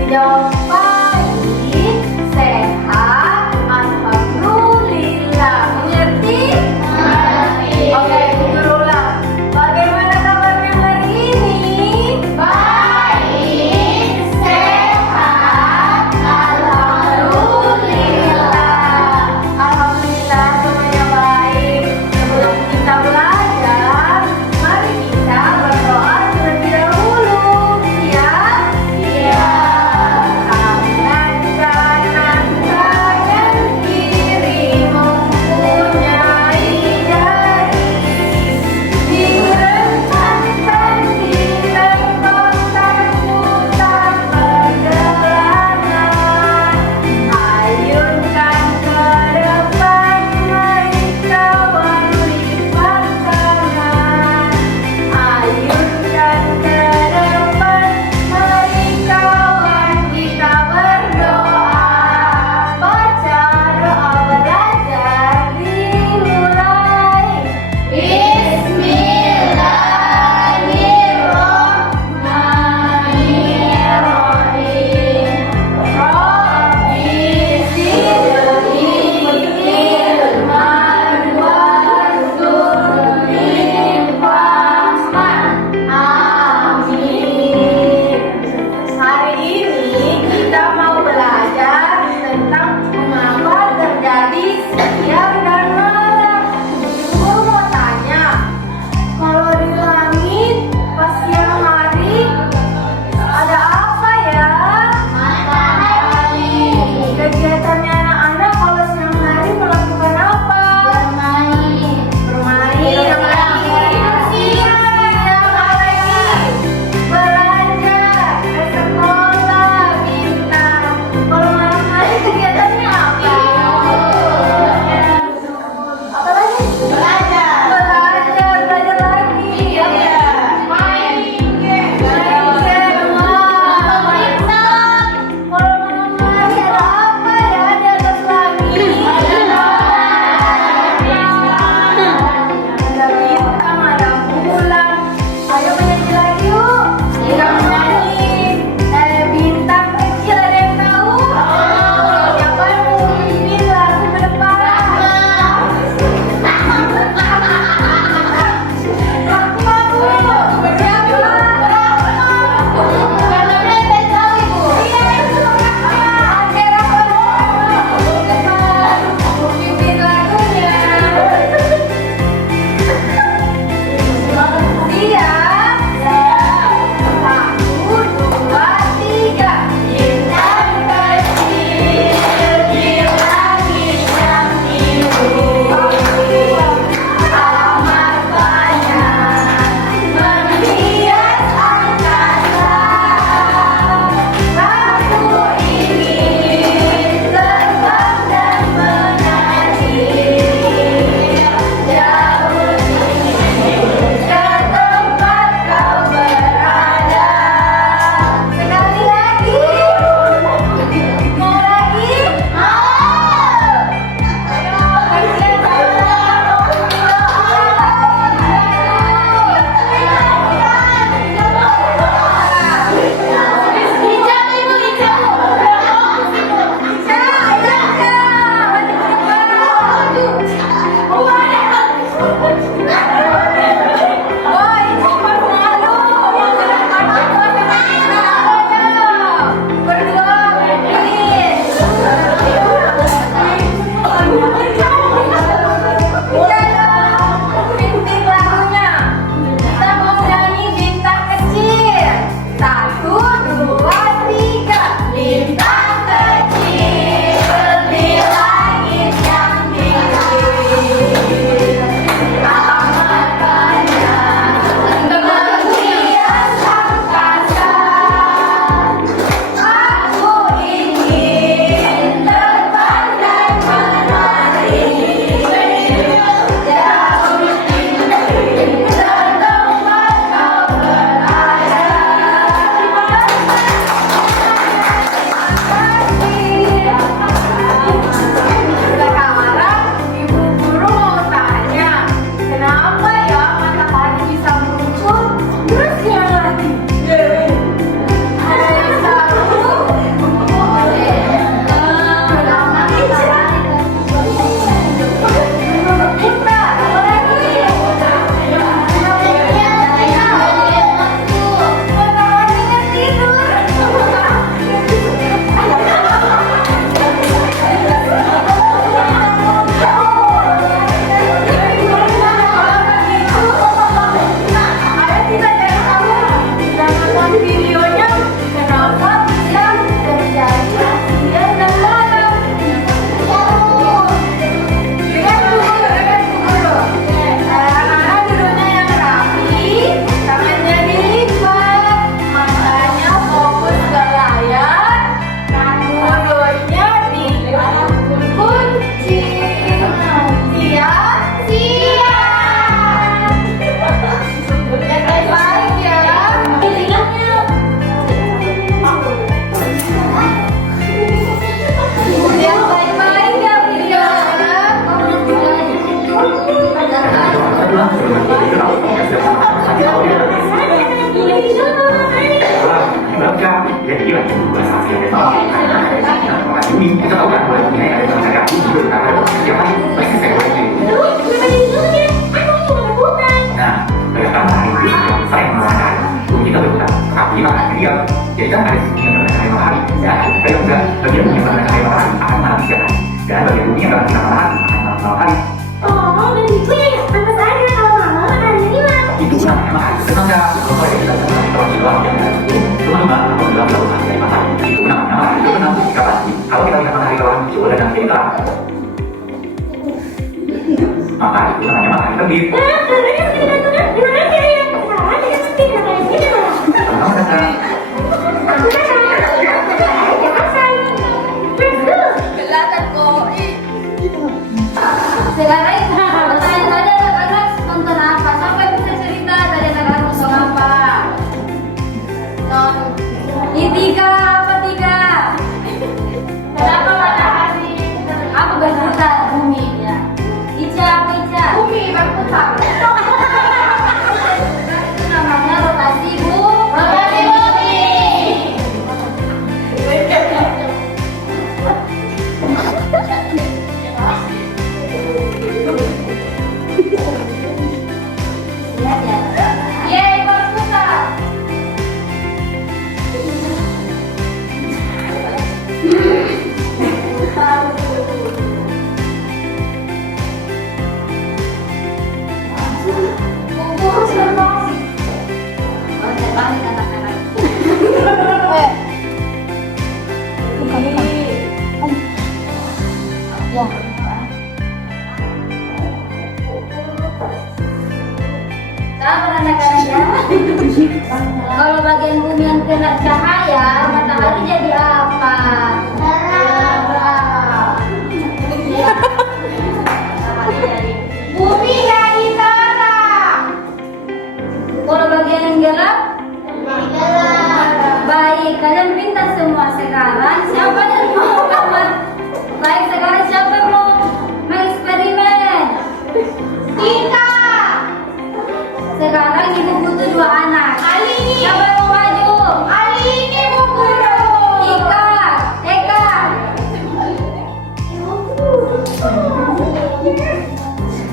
Jawab baik, sehat, alhamdulillah. Mengerti? Oke, guru ulang. Bagaimana kabarnya hari ini? Baik, sehat, alhamdulillah. Alhamdulillah semuanya baik. Sebelum kita belajar, mari kita berdoa terlebih dahulu. Siap? Siap. ini lagi tugas hasil ini kita tahu kan bahwa ini ada masyarakat itu karena setiap hari pasti saya boleh Terus, kenapa jadi gitu ya? Aku cuma rebutan. nah karena itu yang saya mengatakan kita berhutang tapi makan dia jadi kan ada sini yang terkena lima hari dan kalau enggak bagian yang terkena lima hari akan malam 3 hari dan bagian bumi yang terkena 5 hari akan malam 0 hari Oh, dan gitu ya? Pantas aja kalau mama hari ini mah. itu namanya makan senangnya kalau ada kita senang kalau juga yang cuma kalau bilang kalau hari 5 hari itu namanya makan itu kan nanti jika pasti kalau kita lihat matahari lawan muncul dan nanti kita maka itu namanya makan terbit Katanya seperti batunya, gimana aja ya? Salah, dia seperti katanya gitu malah. sama kata Aku kan sama, jangan sayang. Let's go. Kelihatan kok. Sekarang pertanyaan tadi anak-anak nonton apa? Sampai bisa cerita tadi anak-anak nonton apa? Tiga apa tiga? Kenapa matahari? Apa berputar bumi ya? Ica apa Ica? Bumi berputar. Itu namanya rotasi bu. Rotasi bumi. Lihat ya. Yeay berputar. Fokus terbang. Oh, terbang anak-anak. Ya. Sabar anak-anak ya. Kalau bagian bumi yang kena cahaya, matahari jadi apa? Bumi jadi terang. Kalau bagian yang gelap? Baik, kalian pintar semua sekarang. Siapa yang mau kawan? Baik, sekarang siapa yang mau mengeksperimen? Kita. Sekarang ibu butuh 2 anak. Ali. Siapa yang mau maju? Ali, ibu guru. Eka.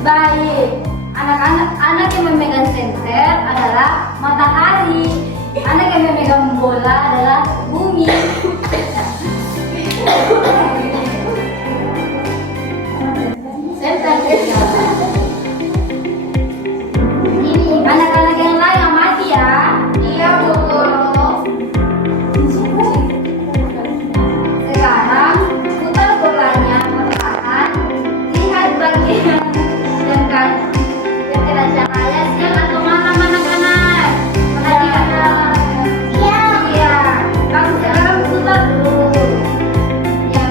Baik. Anak yang memegang senter adalah matahari. Anak yang memegang bola adalah bumi. Senter. Ini anak-anak yang lain yang mati ya. Iya, Bu Guru. Sekarang putar bolanya perlahan. Lihat bagian yang kena cahaya siang atau malam anak-anak. Perhatikan. Iya. Kamu sekarang putar dulu. Ya,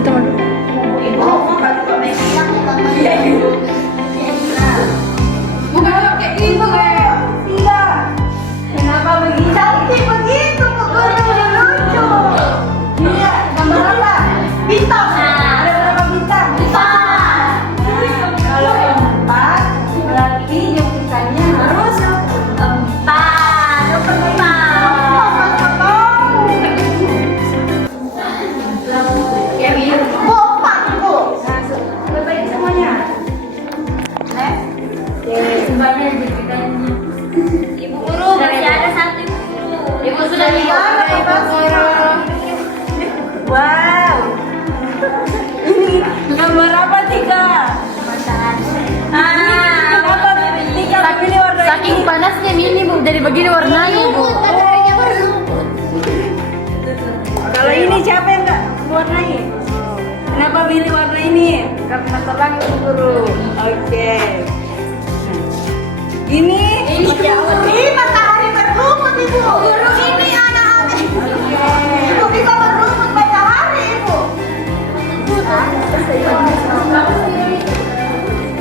Kita mau. Bukan kayak gitu kayak tidak. Kenapa begitu? Cantik begitu Bu Guru, lucu. Iya, gambar apa? Bintang. Ada berapa bintang? Empat. Kalau empat, berarti nyuntikannya harus empat. Bu, empat Bu. Baik semuanya. Ibu guru masih ada satu ibu guru. Ibu sudah lihat. Wow. Ini gambar apa Tika? Kenapa Tika pilih warna Saking ini? panasnya ini Bu, jadi begini warnanya Bu. Kalau ini siapa yang nggak warnai? Kenapa pilih warna ini? Karena terang Ibu Guru. Oke. Ini matahari berlumut Ibu. Guru ini anak-anak. Ibu bisa berlumut matahari Ibu.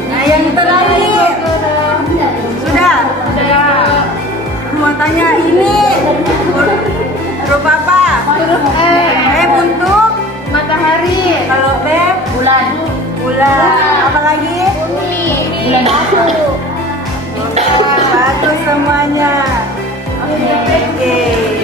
Nah yang terakhir. Sudah. Mau tanya ini huruf apa? Untuk Matahari. kalau B Bulan. bulan. Apa lagi? Bulan batu. Bagus semuanya. Oke.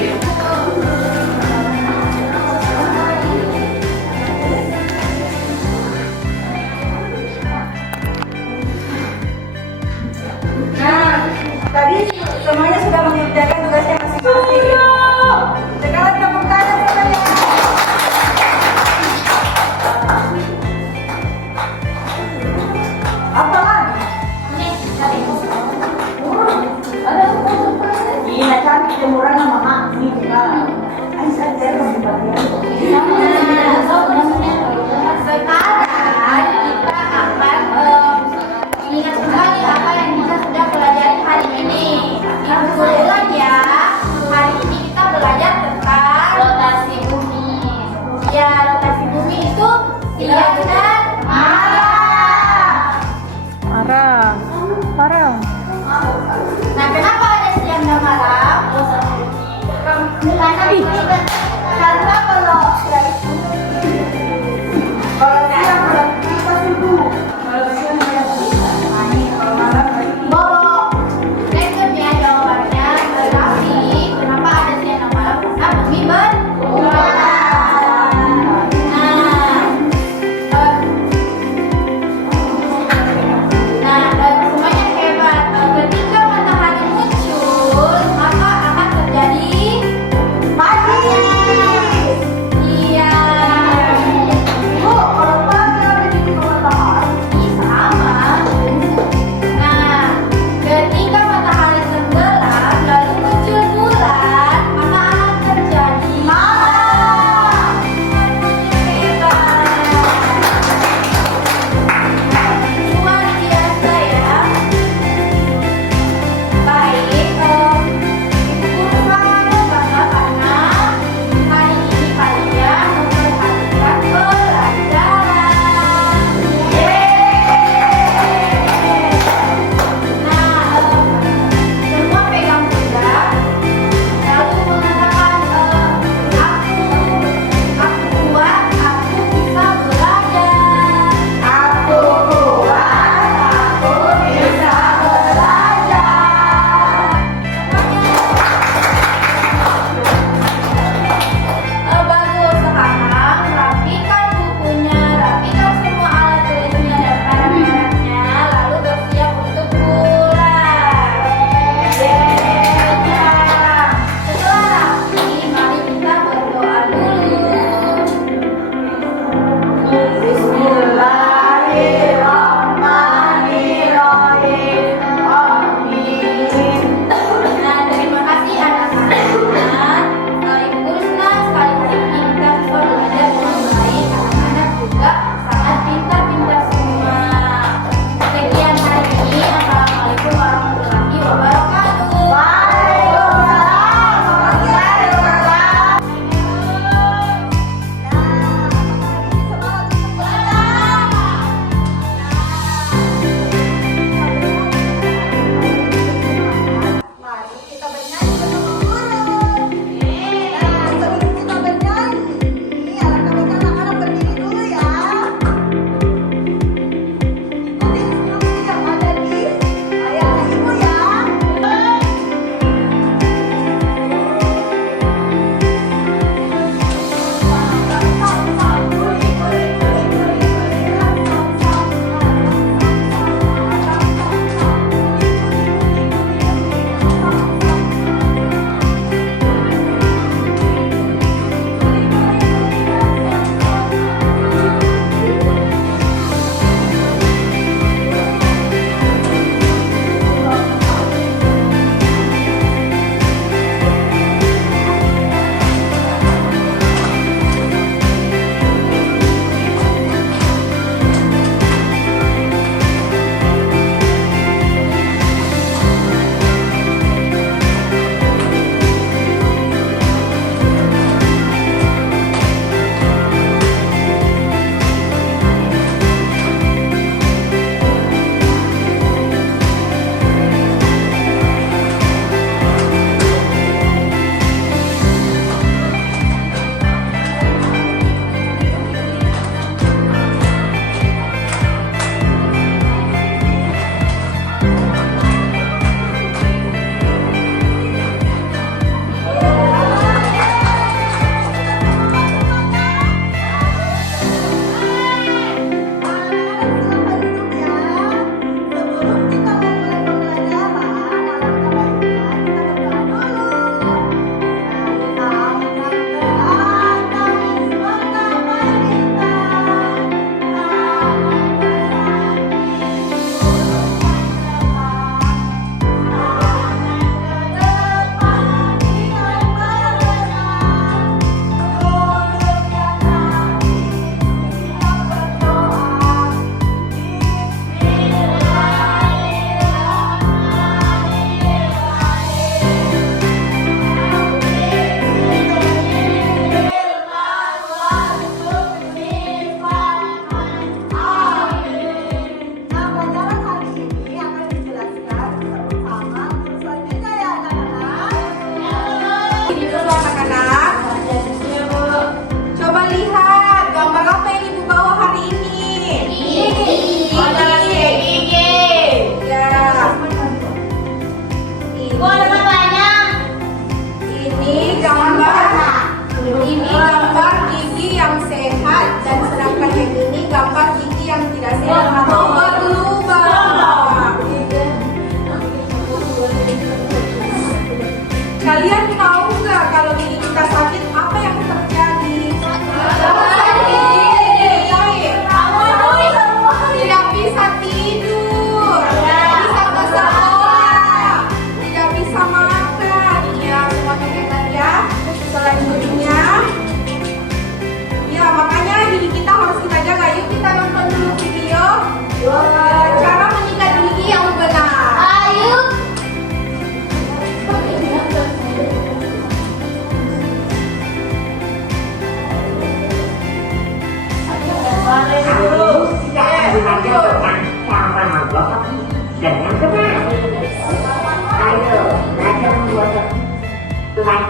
bulan.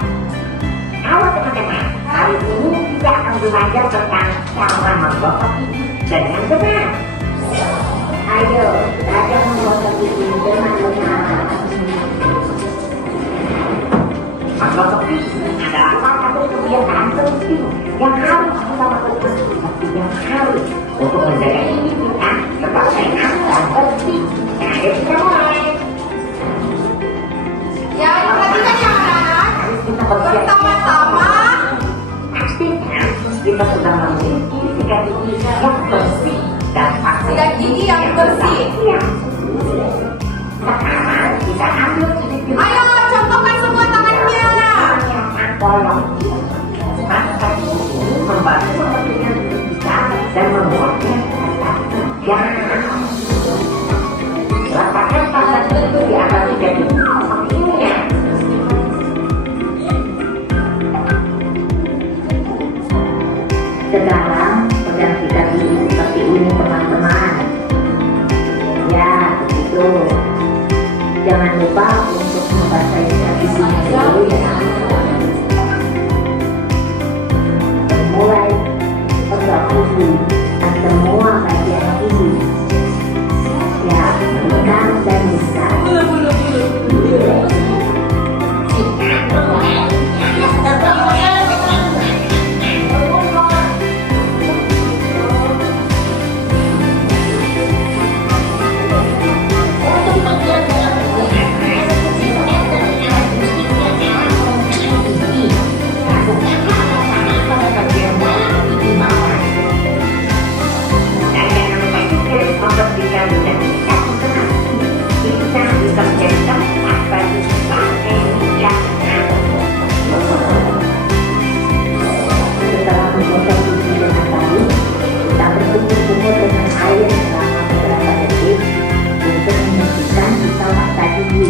Kalau teman-teman hari ini kita akan belajar tentang cara menggosok gigi dengan benar. Ayo, belajar menggosok gigi dengan benar. Menggosok gigi adalah salah satu kebiasaan penting yang harus kita lakukan setiap hari untuk menjaga gigi kita tetap sehat dan bersih. Nah, ayo kita mulai. Ya, perhatikan ya anak-anak. Pertama-tama, Pastikan kita sudah memiliki sikat gigi yang bersih dan sikat gigi yang bersih. Ya. Sekarang kita ambil sedikit. Ayo, contohkan semua tangannya. Tolong. Maka ini membantu membersihkan gigi kita dan membuatnya tetap segar. Letakkan tangan itu di atas sikat gigi seperti ini ya. Sekarang pegang sikat gigi seperti ini teman-teman. Ya, begitu. Jangan lupa untuk membasahi sikat giginya dulu ya. Mulai pegang gigi dan semua bagian gigi. Ya, pegang dan bisa. Setelah menggosok gigi dengan baik, kita berkumur-kumur dengan air selama beberapa detik untuk membersihkan sisa mata gigi.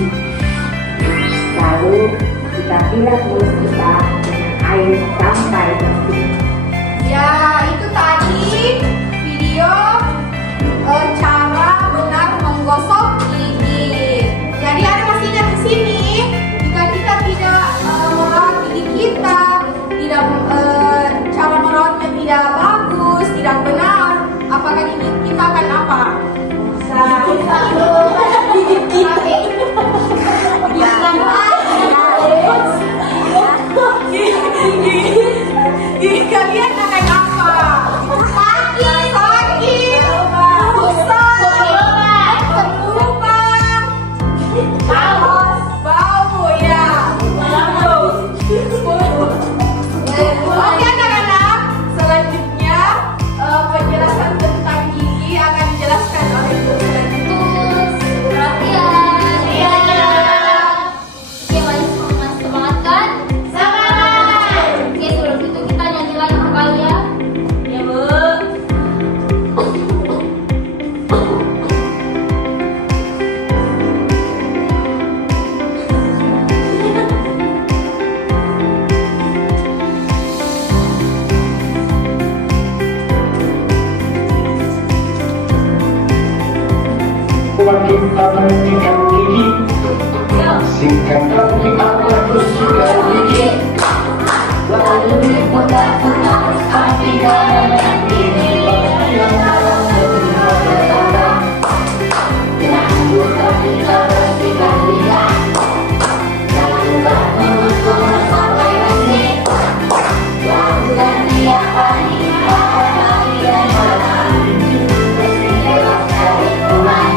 Lalu kita bilas mulut kita dengan air sampai bersih. Ya, itu tadi video cara benar menggosok gigi. Jadi ada masih ingat di sini, jika kita tidak merawat gigi kita, tidak cara merawatnya tidak bagus, tidak benar, apakah gigi kita akan apa? Gigi kalian akan apa? Sakit, rusak, berlubang, bau ya. Oke anak-anak, selanjutnya penjelasan tentang gigi akan dijelaskan oleh dosen. Perhatian. Oke, mari semangat kan? Semangat. Oke, sebelum itu kita nyanyi lagi sekali ya. Ya, Bu. Semakin aman sikat gigi, sikat kaki akan bersikat gigi. Lalu menggunakan hati kanan ini bagian dalam berbeda. Jangan lupa kita bersikat gigi. Jangan lupa mengukur sampai bersih. Lakukan tiap hari pada pagi dan malam. Bersih bebas dari kuman.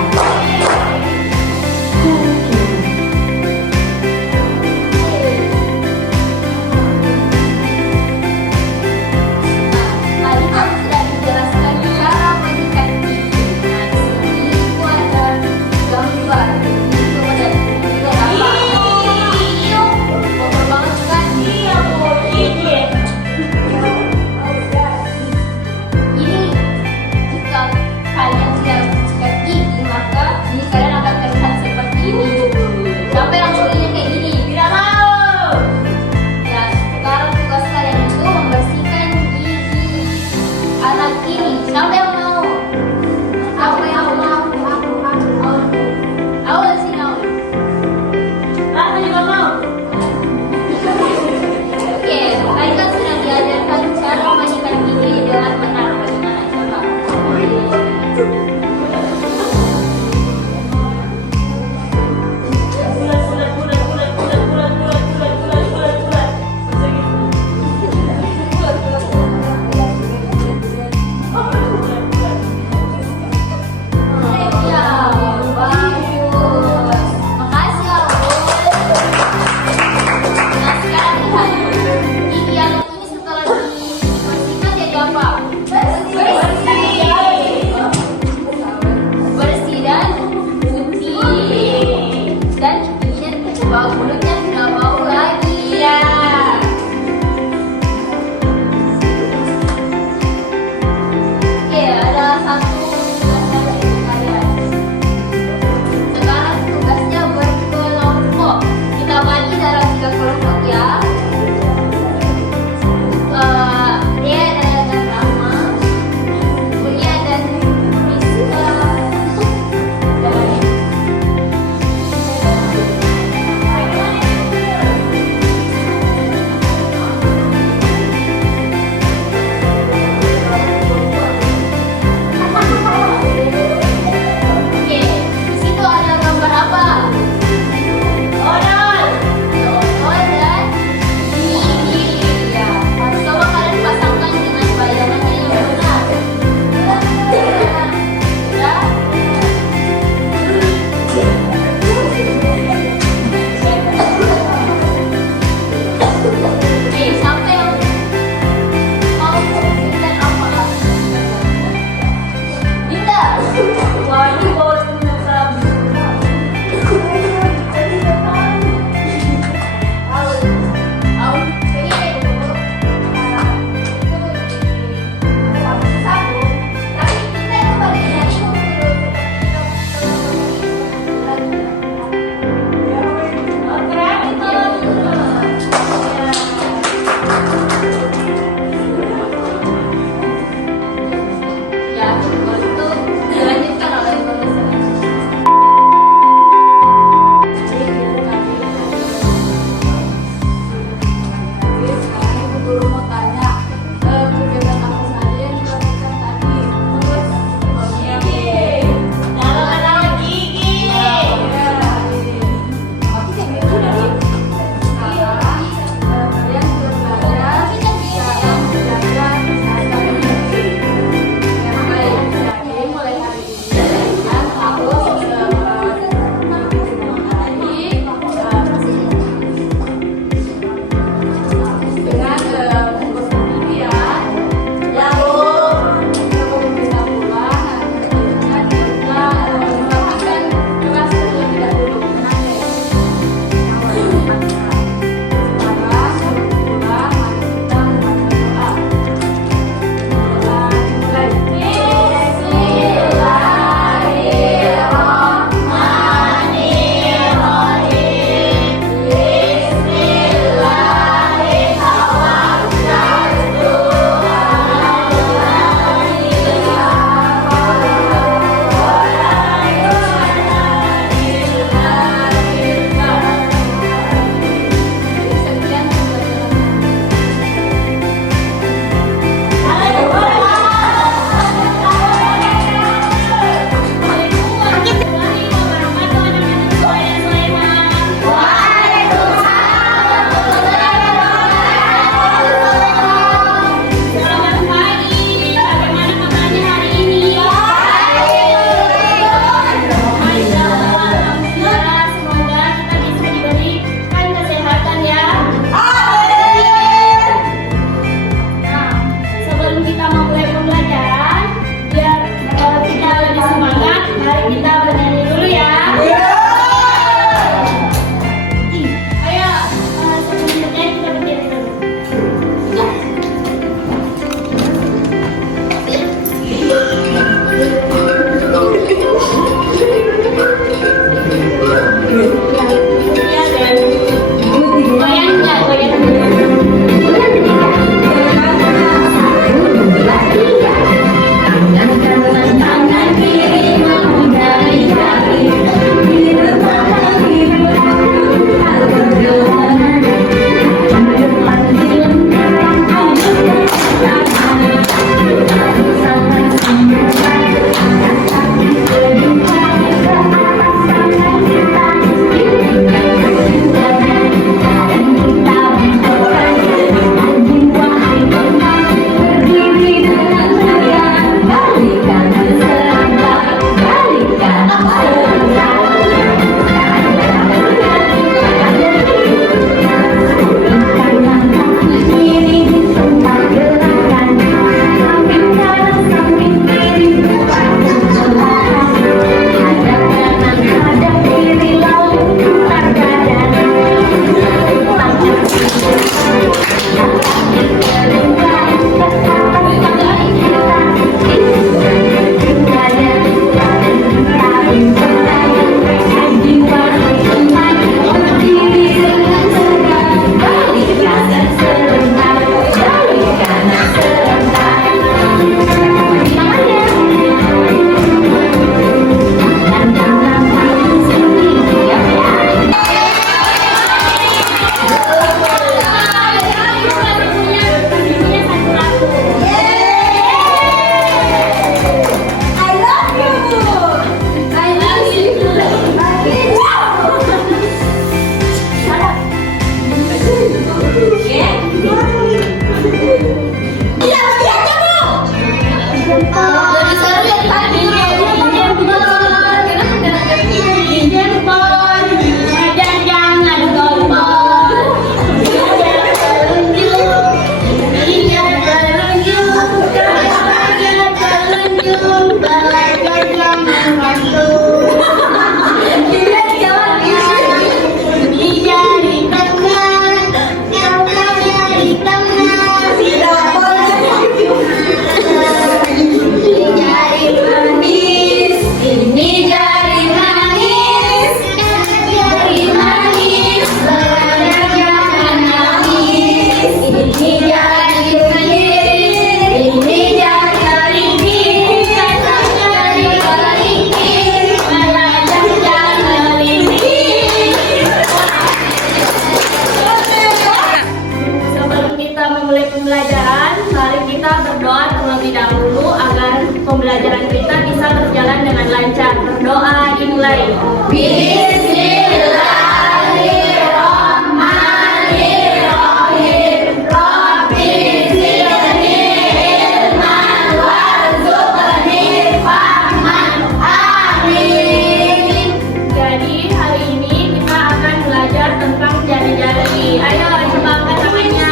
pembelajaran kita bisa berjalan dengan lancar. Berdoa dimulai. Bismillahirrahmanirrahim. Rabbi zidni ilman warzuqni fahman. Amin. Jadi hari ini kita akan belajar tentang jari-jari. Ayo coba angkat tangannya.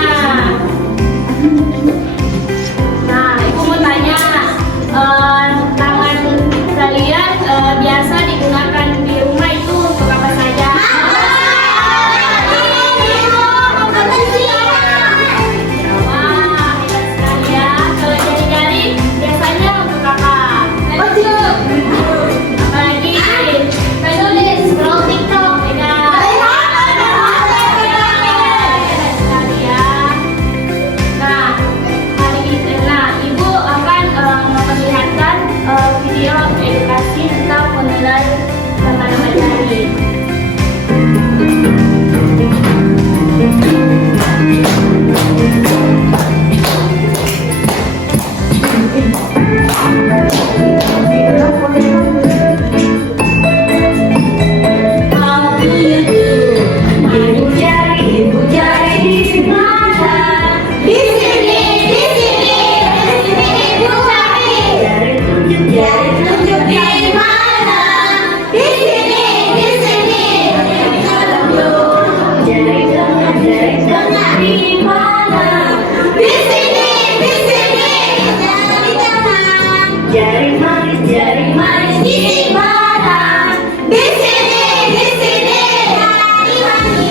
Nah, ibu mau tanya, tangan kalian biasa digunakan di rumah itu untuk apa saja? Wah, hebat sekali ya. Kalau jari-jari biasanya untuk apa? Apalagi? Penulis, scroll TikTok, hebat sekali ya. Nah, Ibu akan memperlihatkan video edukasi tentang mengenai nama-nama jari. Ibu jari di mana? Di sini, di sini, di sini ibu jari. Jari tunjuk di mana? Di sini, di sini. Jari tengah di mana? Di sini, di sini. Jari tengah. Jari manis di mana? Di sini, di sini. Jari manis.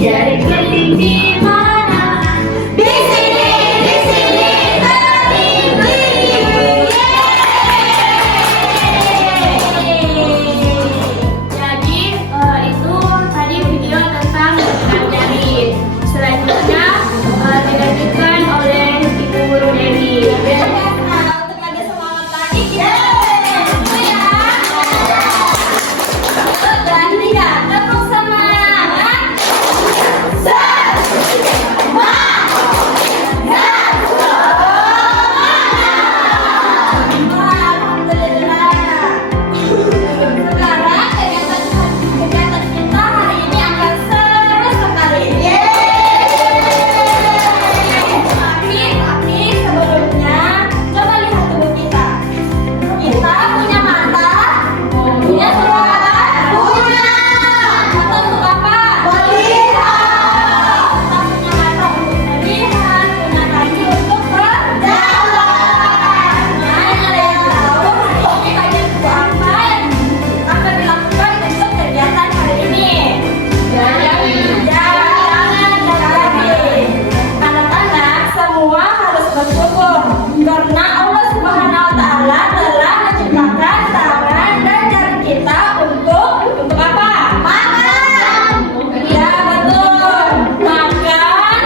Jari kelingking di mana? Di sini, di sini. Jadi itu tadi video tentang menggunakan jari. Selanjutnya dilanjutkan oleh Ibu Guru Dewi. Untuk lebih semangat lagi bersyukur karena Allah Subhanahu wa taala telah menciptakan tangan dan jari kita untuk apa? Makan. Ya, betul. Makan,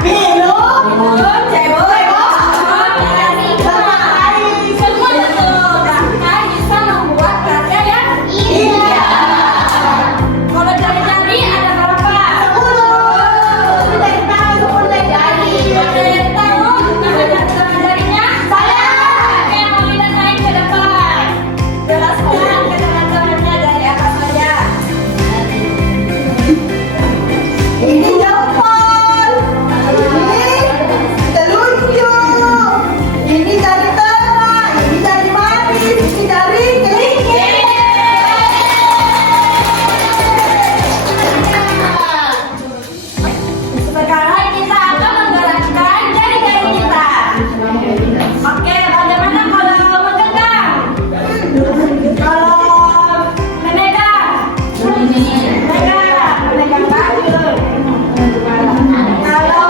minum, cebok, semua betul. Bahkan bisa membuat karya yang indah. Kalau jari-jari ada berapa? 10. Sudah tahu 10 jari. Ada yang tahu nama jari-jarinya? Saya. Yang mau lihat main ke depan. Jelaskan ke teman-temannya dari apa saja. Ini jempol, ini telunjuk, ini jari tengah, ini jari manis, ini jari kelingking. Sekarang kita akan menggerakkan jari-jari kita. Oke, bagaimana kalau memegang? Kalau memegang? Memegang bagus. Kalau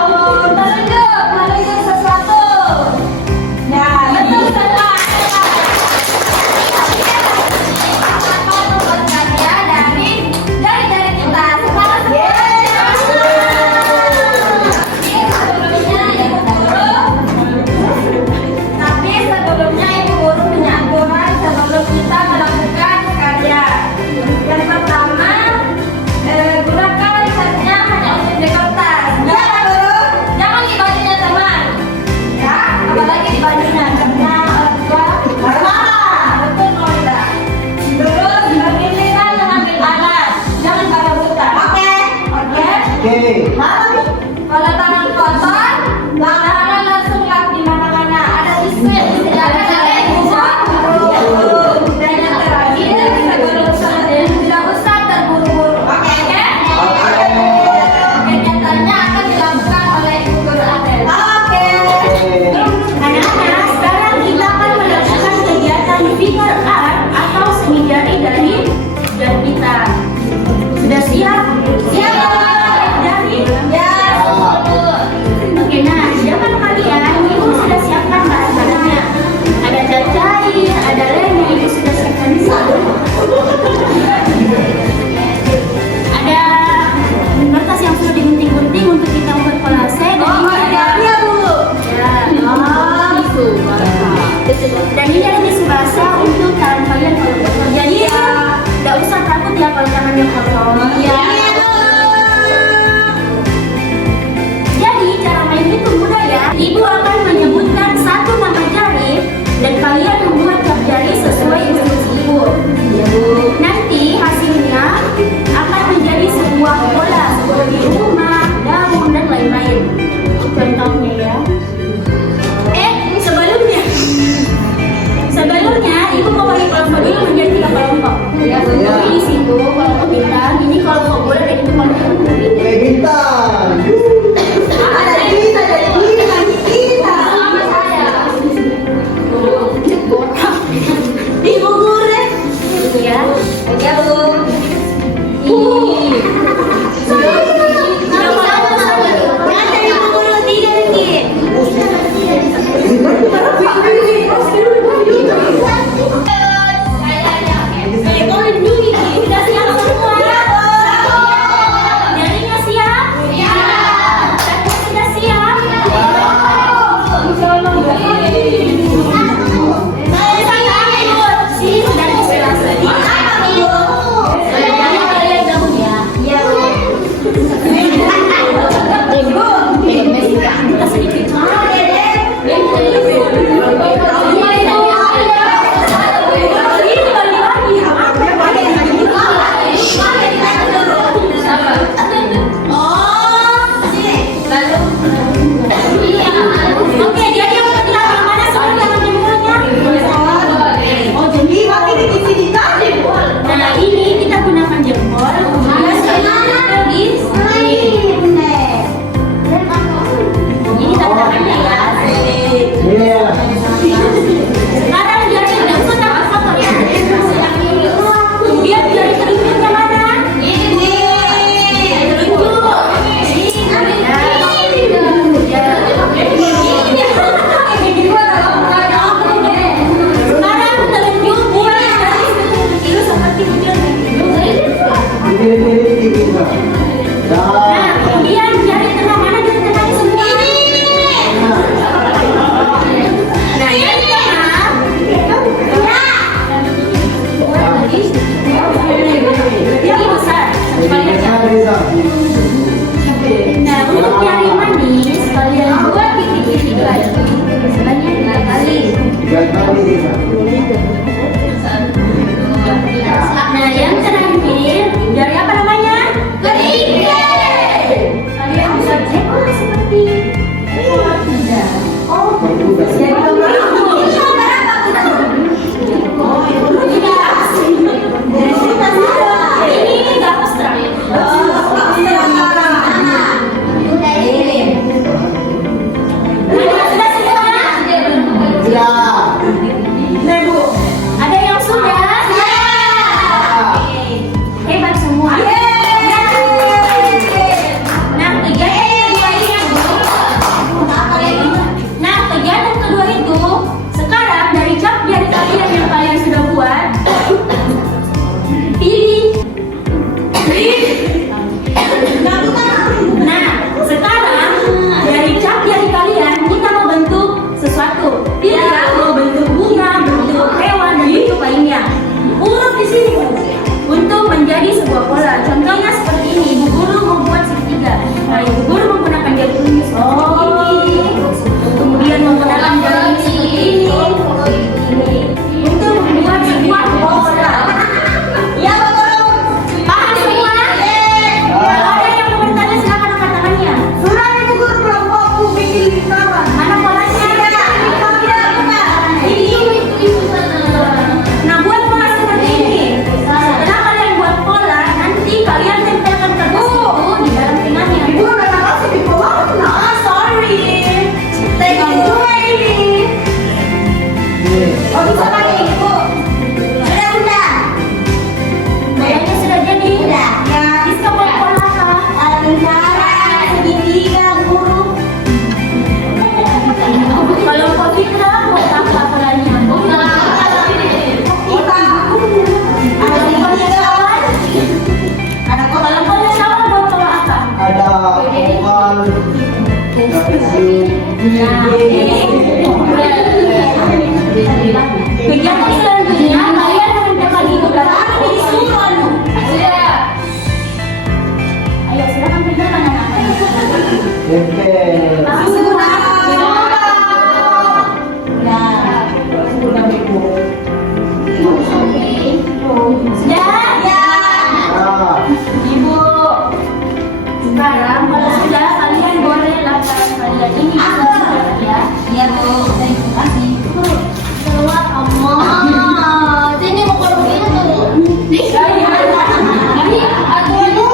menunjuk sesuatu. Ya, betul semua. Apa tugasnya dari jari-jari kita? Semangat semua. Tapi sebelumnya Ibu Guru punya aturan sebelum kita melakukan karya. Yang pertama, gunakan catnya hanya untuk di kertas. Jangan di bajunya teman. Ya, apalagi di bajunya karena orang tua marah. Betul Nolita. Terus bergiliran mengambil alat. Jangan bawa buta. Oke. Kalau tangan kotor, jangan langsung lap di mana-mana. Ada tisu yang disediakan oleh Ibu. Dan yang terakhir, tidak usah terburu-buru. Oke? Kegiatannya akan dilakukan oleh Ibu Guru Adel. Oke. Anak-anak, sekarang kita akan melakukan kegiatan finger art atau seni jari dari jari kita. Sudah siap? Siap. Jari? Ya. Oke, nah, siapkan kalian. Ibu sudah siapkan bahan-bahannya. Ada cat cair, ada lem yang Ibu sudah siapkan di sana. Ada kertas yang sudah digunting-gunting untuk kita buat kolase. Dan ini ada Bu. Ya. Dan ini ada tisu basah untuk tangan kalian kalau kotor. Jadi tidak usah takut ya kalau tangannya kotor. Iya. Jadi cara main itu mudah ya. Ibu akan menyebutkan satu nama jari dan kalian membuat cap jari sesuai instruksi Ibu. Nanti hasilnya akan menjadi sebuah bola seperti rumah, daun dan lain-lain. Contohnya ya. Sudah. Nah, Bu, ada yang sudah? Ya. Hebat semua. Nah, kegiatan kedua itu sekarang dari cap jari kalian yang kalian sudah buat, pilih. Nah, sekarang dari cap jari kalian kita mau bentuk sesuatu. Pilih ya, mau bentuk bunga, bentuk hewan, dan bentuk lainnya. Urut di sini untuk menjadi sebuah pola. Contohnya seperti ini, Ibu Guru membuat segitiga. Nah, Ibu Guru menggunakan jari ungu seperti ini, kemudian menggunakan jari ini seperti ini, untuk membuat sebuah pola. Ya, Bu Guru. Paham semua? Kalau ada yang mau bertanya silakan angkat tangannya. Surat Ibu Guru belum mampu bikin lingkaran. Mana polanya? Nah, buat pola seperti ini. Setelah kalian buat pola, nanti kalian tempelkan kertas itu di dalam pinggangnya. Ibu udah kasih di bawah. Ah, sorry. Thank you, lady. Oh, bisa pakai Ibu. Sudah, Bunda. Polanya sudah jadi. Udah. Ya. Bisa buat pola apa? Lingkaran segitiga, Guru. Kalau kau Fitra, buat apa polanya? Ada segitiga. Ada Kalau kau Syawal, buat pola apa? Ada oval. Kegiatan selanjutnya kalian menentukan itu berapa di surat. Ayo silakan kerjakan anak-anak. Tempel. Sudah? Ya. Ah. Ibu. Sekarang kalau sudah kalian boleh lakukan kalian ini ya. Iya, Bu. Terima kasih. Keluar Allah. Sini mau kalau gitu. Ini aturan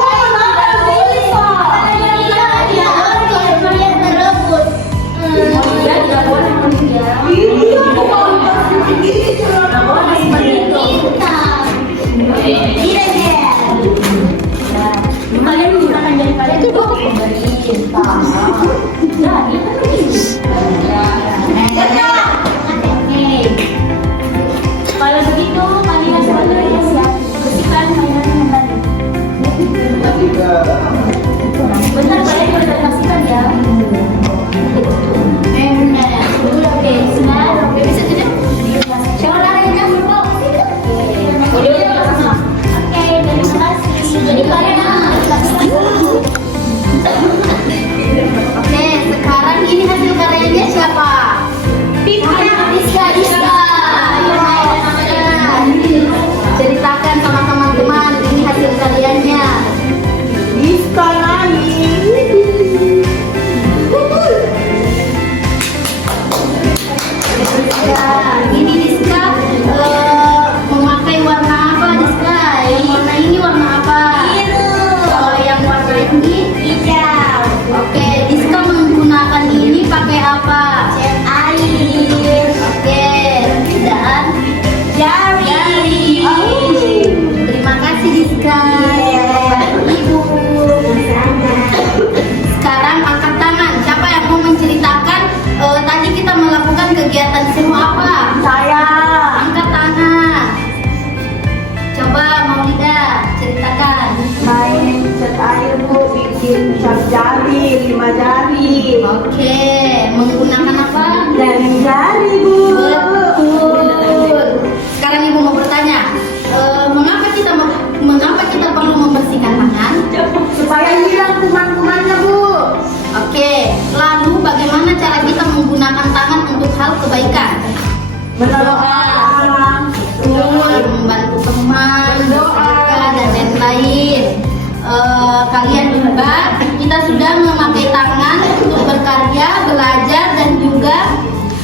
kalian berebut. Ya, tidak boleh ya. Tidak boleh seperti itu. Kalian menggunakan jari kalian itu dari cinta. Nah, itu kalau begitu kalian sebenarnya siap bersihkan mainan yang tadi. Bentar kalian boleh bersihkan ya. Oke, sudah. Bisa tidak? Suaranya kok. Oke, terima kasih. Jadi kalian oke, sekarang ini hasil karyanya siapa? Rizka. Ceritakan sama teman-teman ini hasil karyanya. Rizka lagi. Ya, ini Rizka memakai warna apa, Rizka? Yang warna ini warna apa? Biru. Kalau yang warna ini hijau. Oke, Rizka menggunakan ini pakai apa? Cat air. Oke, dan jari. Terima kasih Rizka. Ibu. Sekarang angkat tangan. Siapa yang mau menceritakan tadi kita melakukan kegiatan seru apa? Saya. Angkat tangan. Coba Maulida ceritakan. Main cat air, Bu. Bikin cap jari, 5 jari. Oke, menggunakan apa? Dari jari, Bu. Betul. Sekarang Ibu mau bertanya, mengapa kita perlu membersihkan tangan? Supaya hilang kuman-kumannya, Bu. Oke, lalu bagaimana cara kita menggunakan tangan untuk hal kebaikan? Menolong orang. Betul, membantu teman, bersedekah, dan lain-lain. Kalian juga, kita sudah memakai tangan untuk berkarya, belajar, dan juga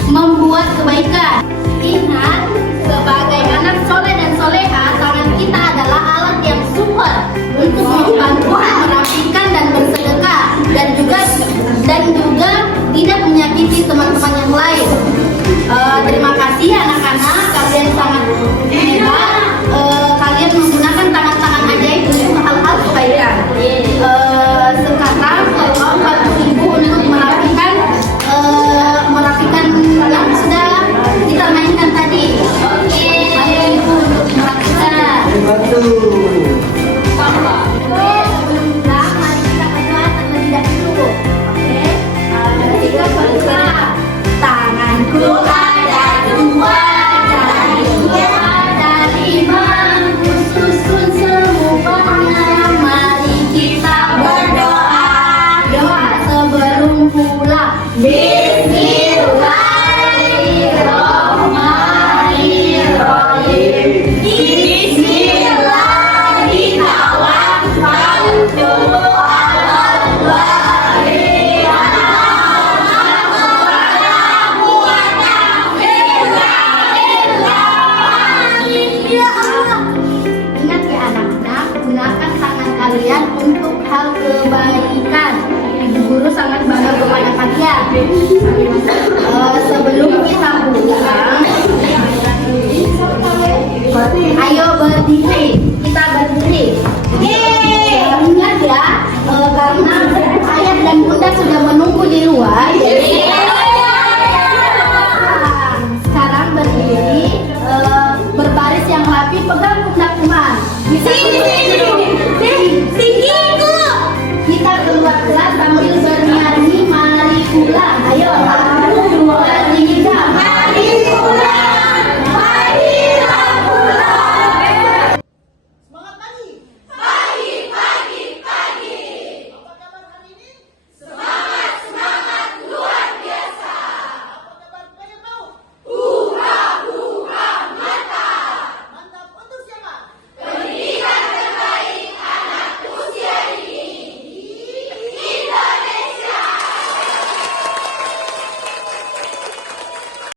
membuat kebaikan. Ingat, sebagai anak soleh dan soleha, tangan kita adalah alat yang super untuk membantu merapikan dan bersedekah, dan juga tidak menyakiti teman-teman yang lain. Oke, ayo ibu untuk melakukan. Bantu.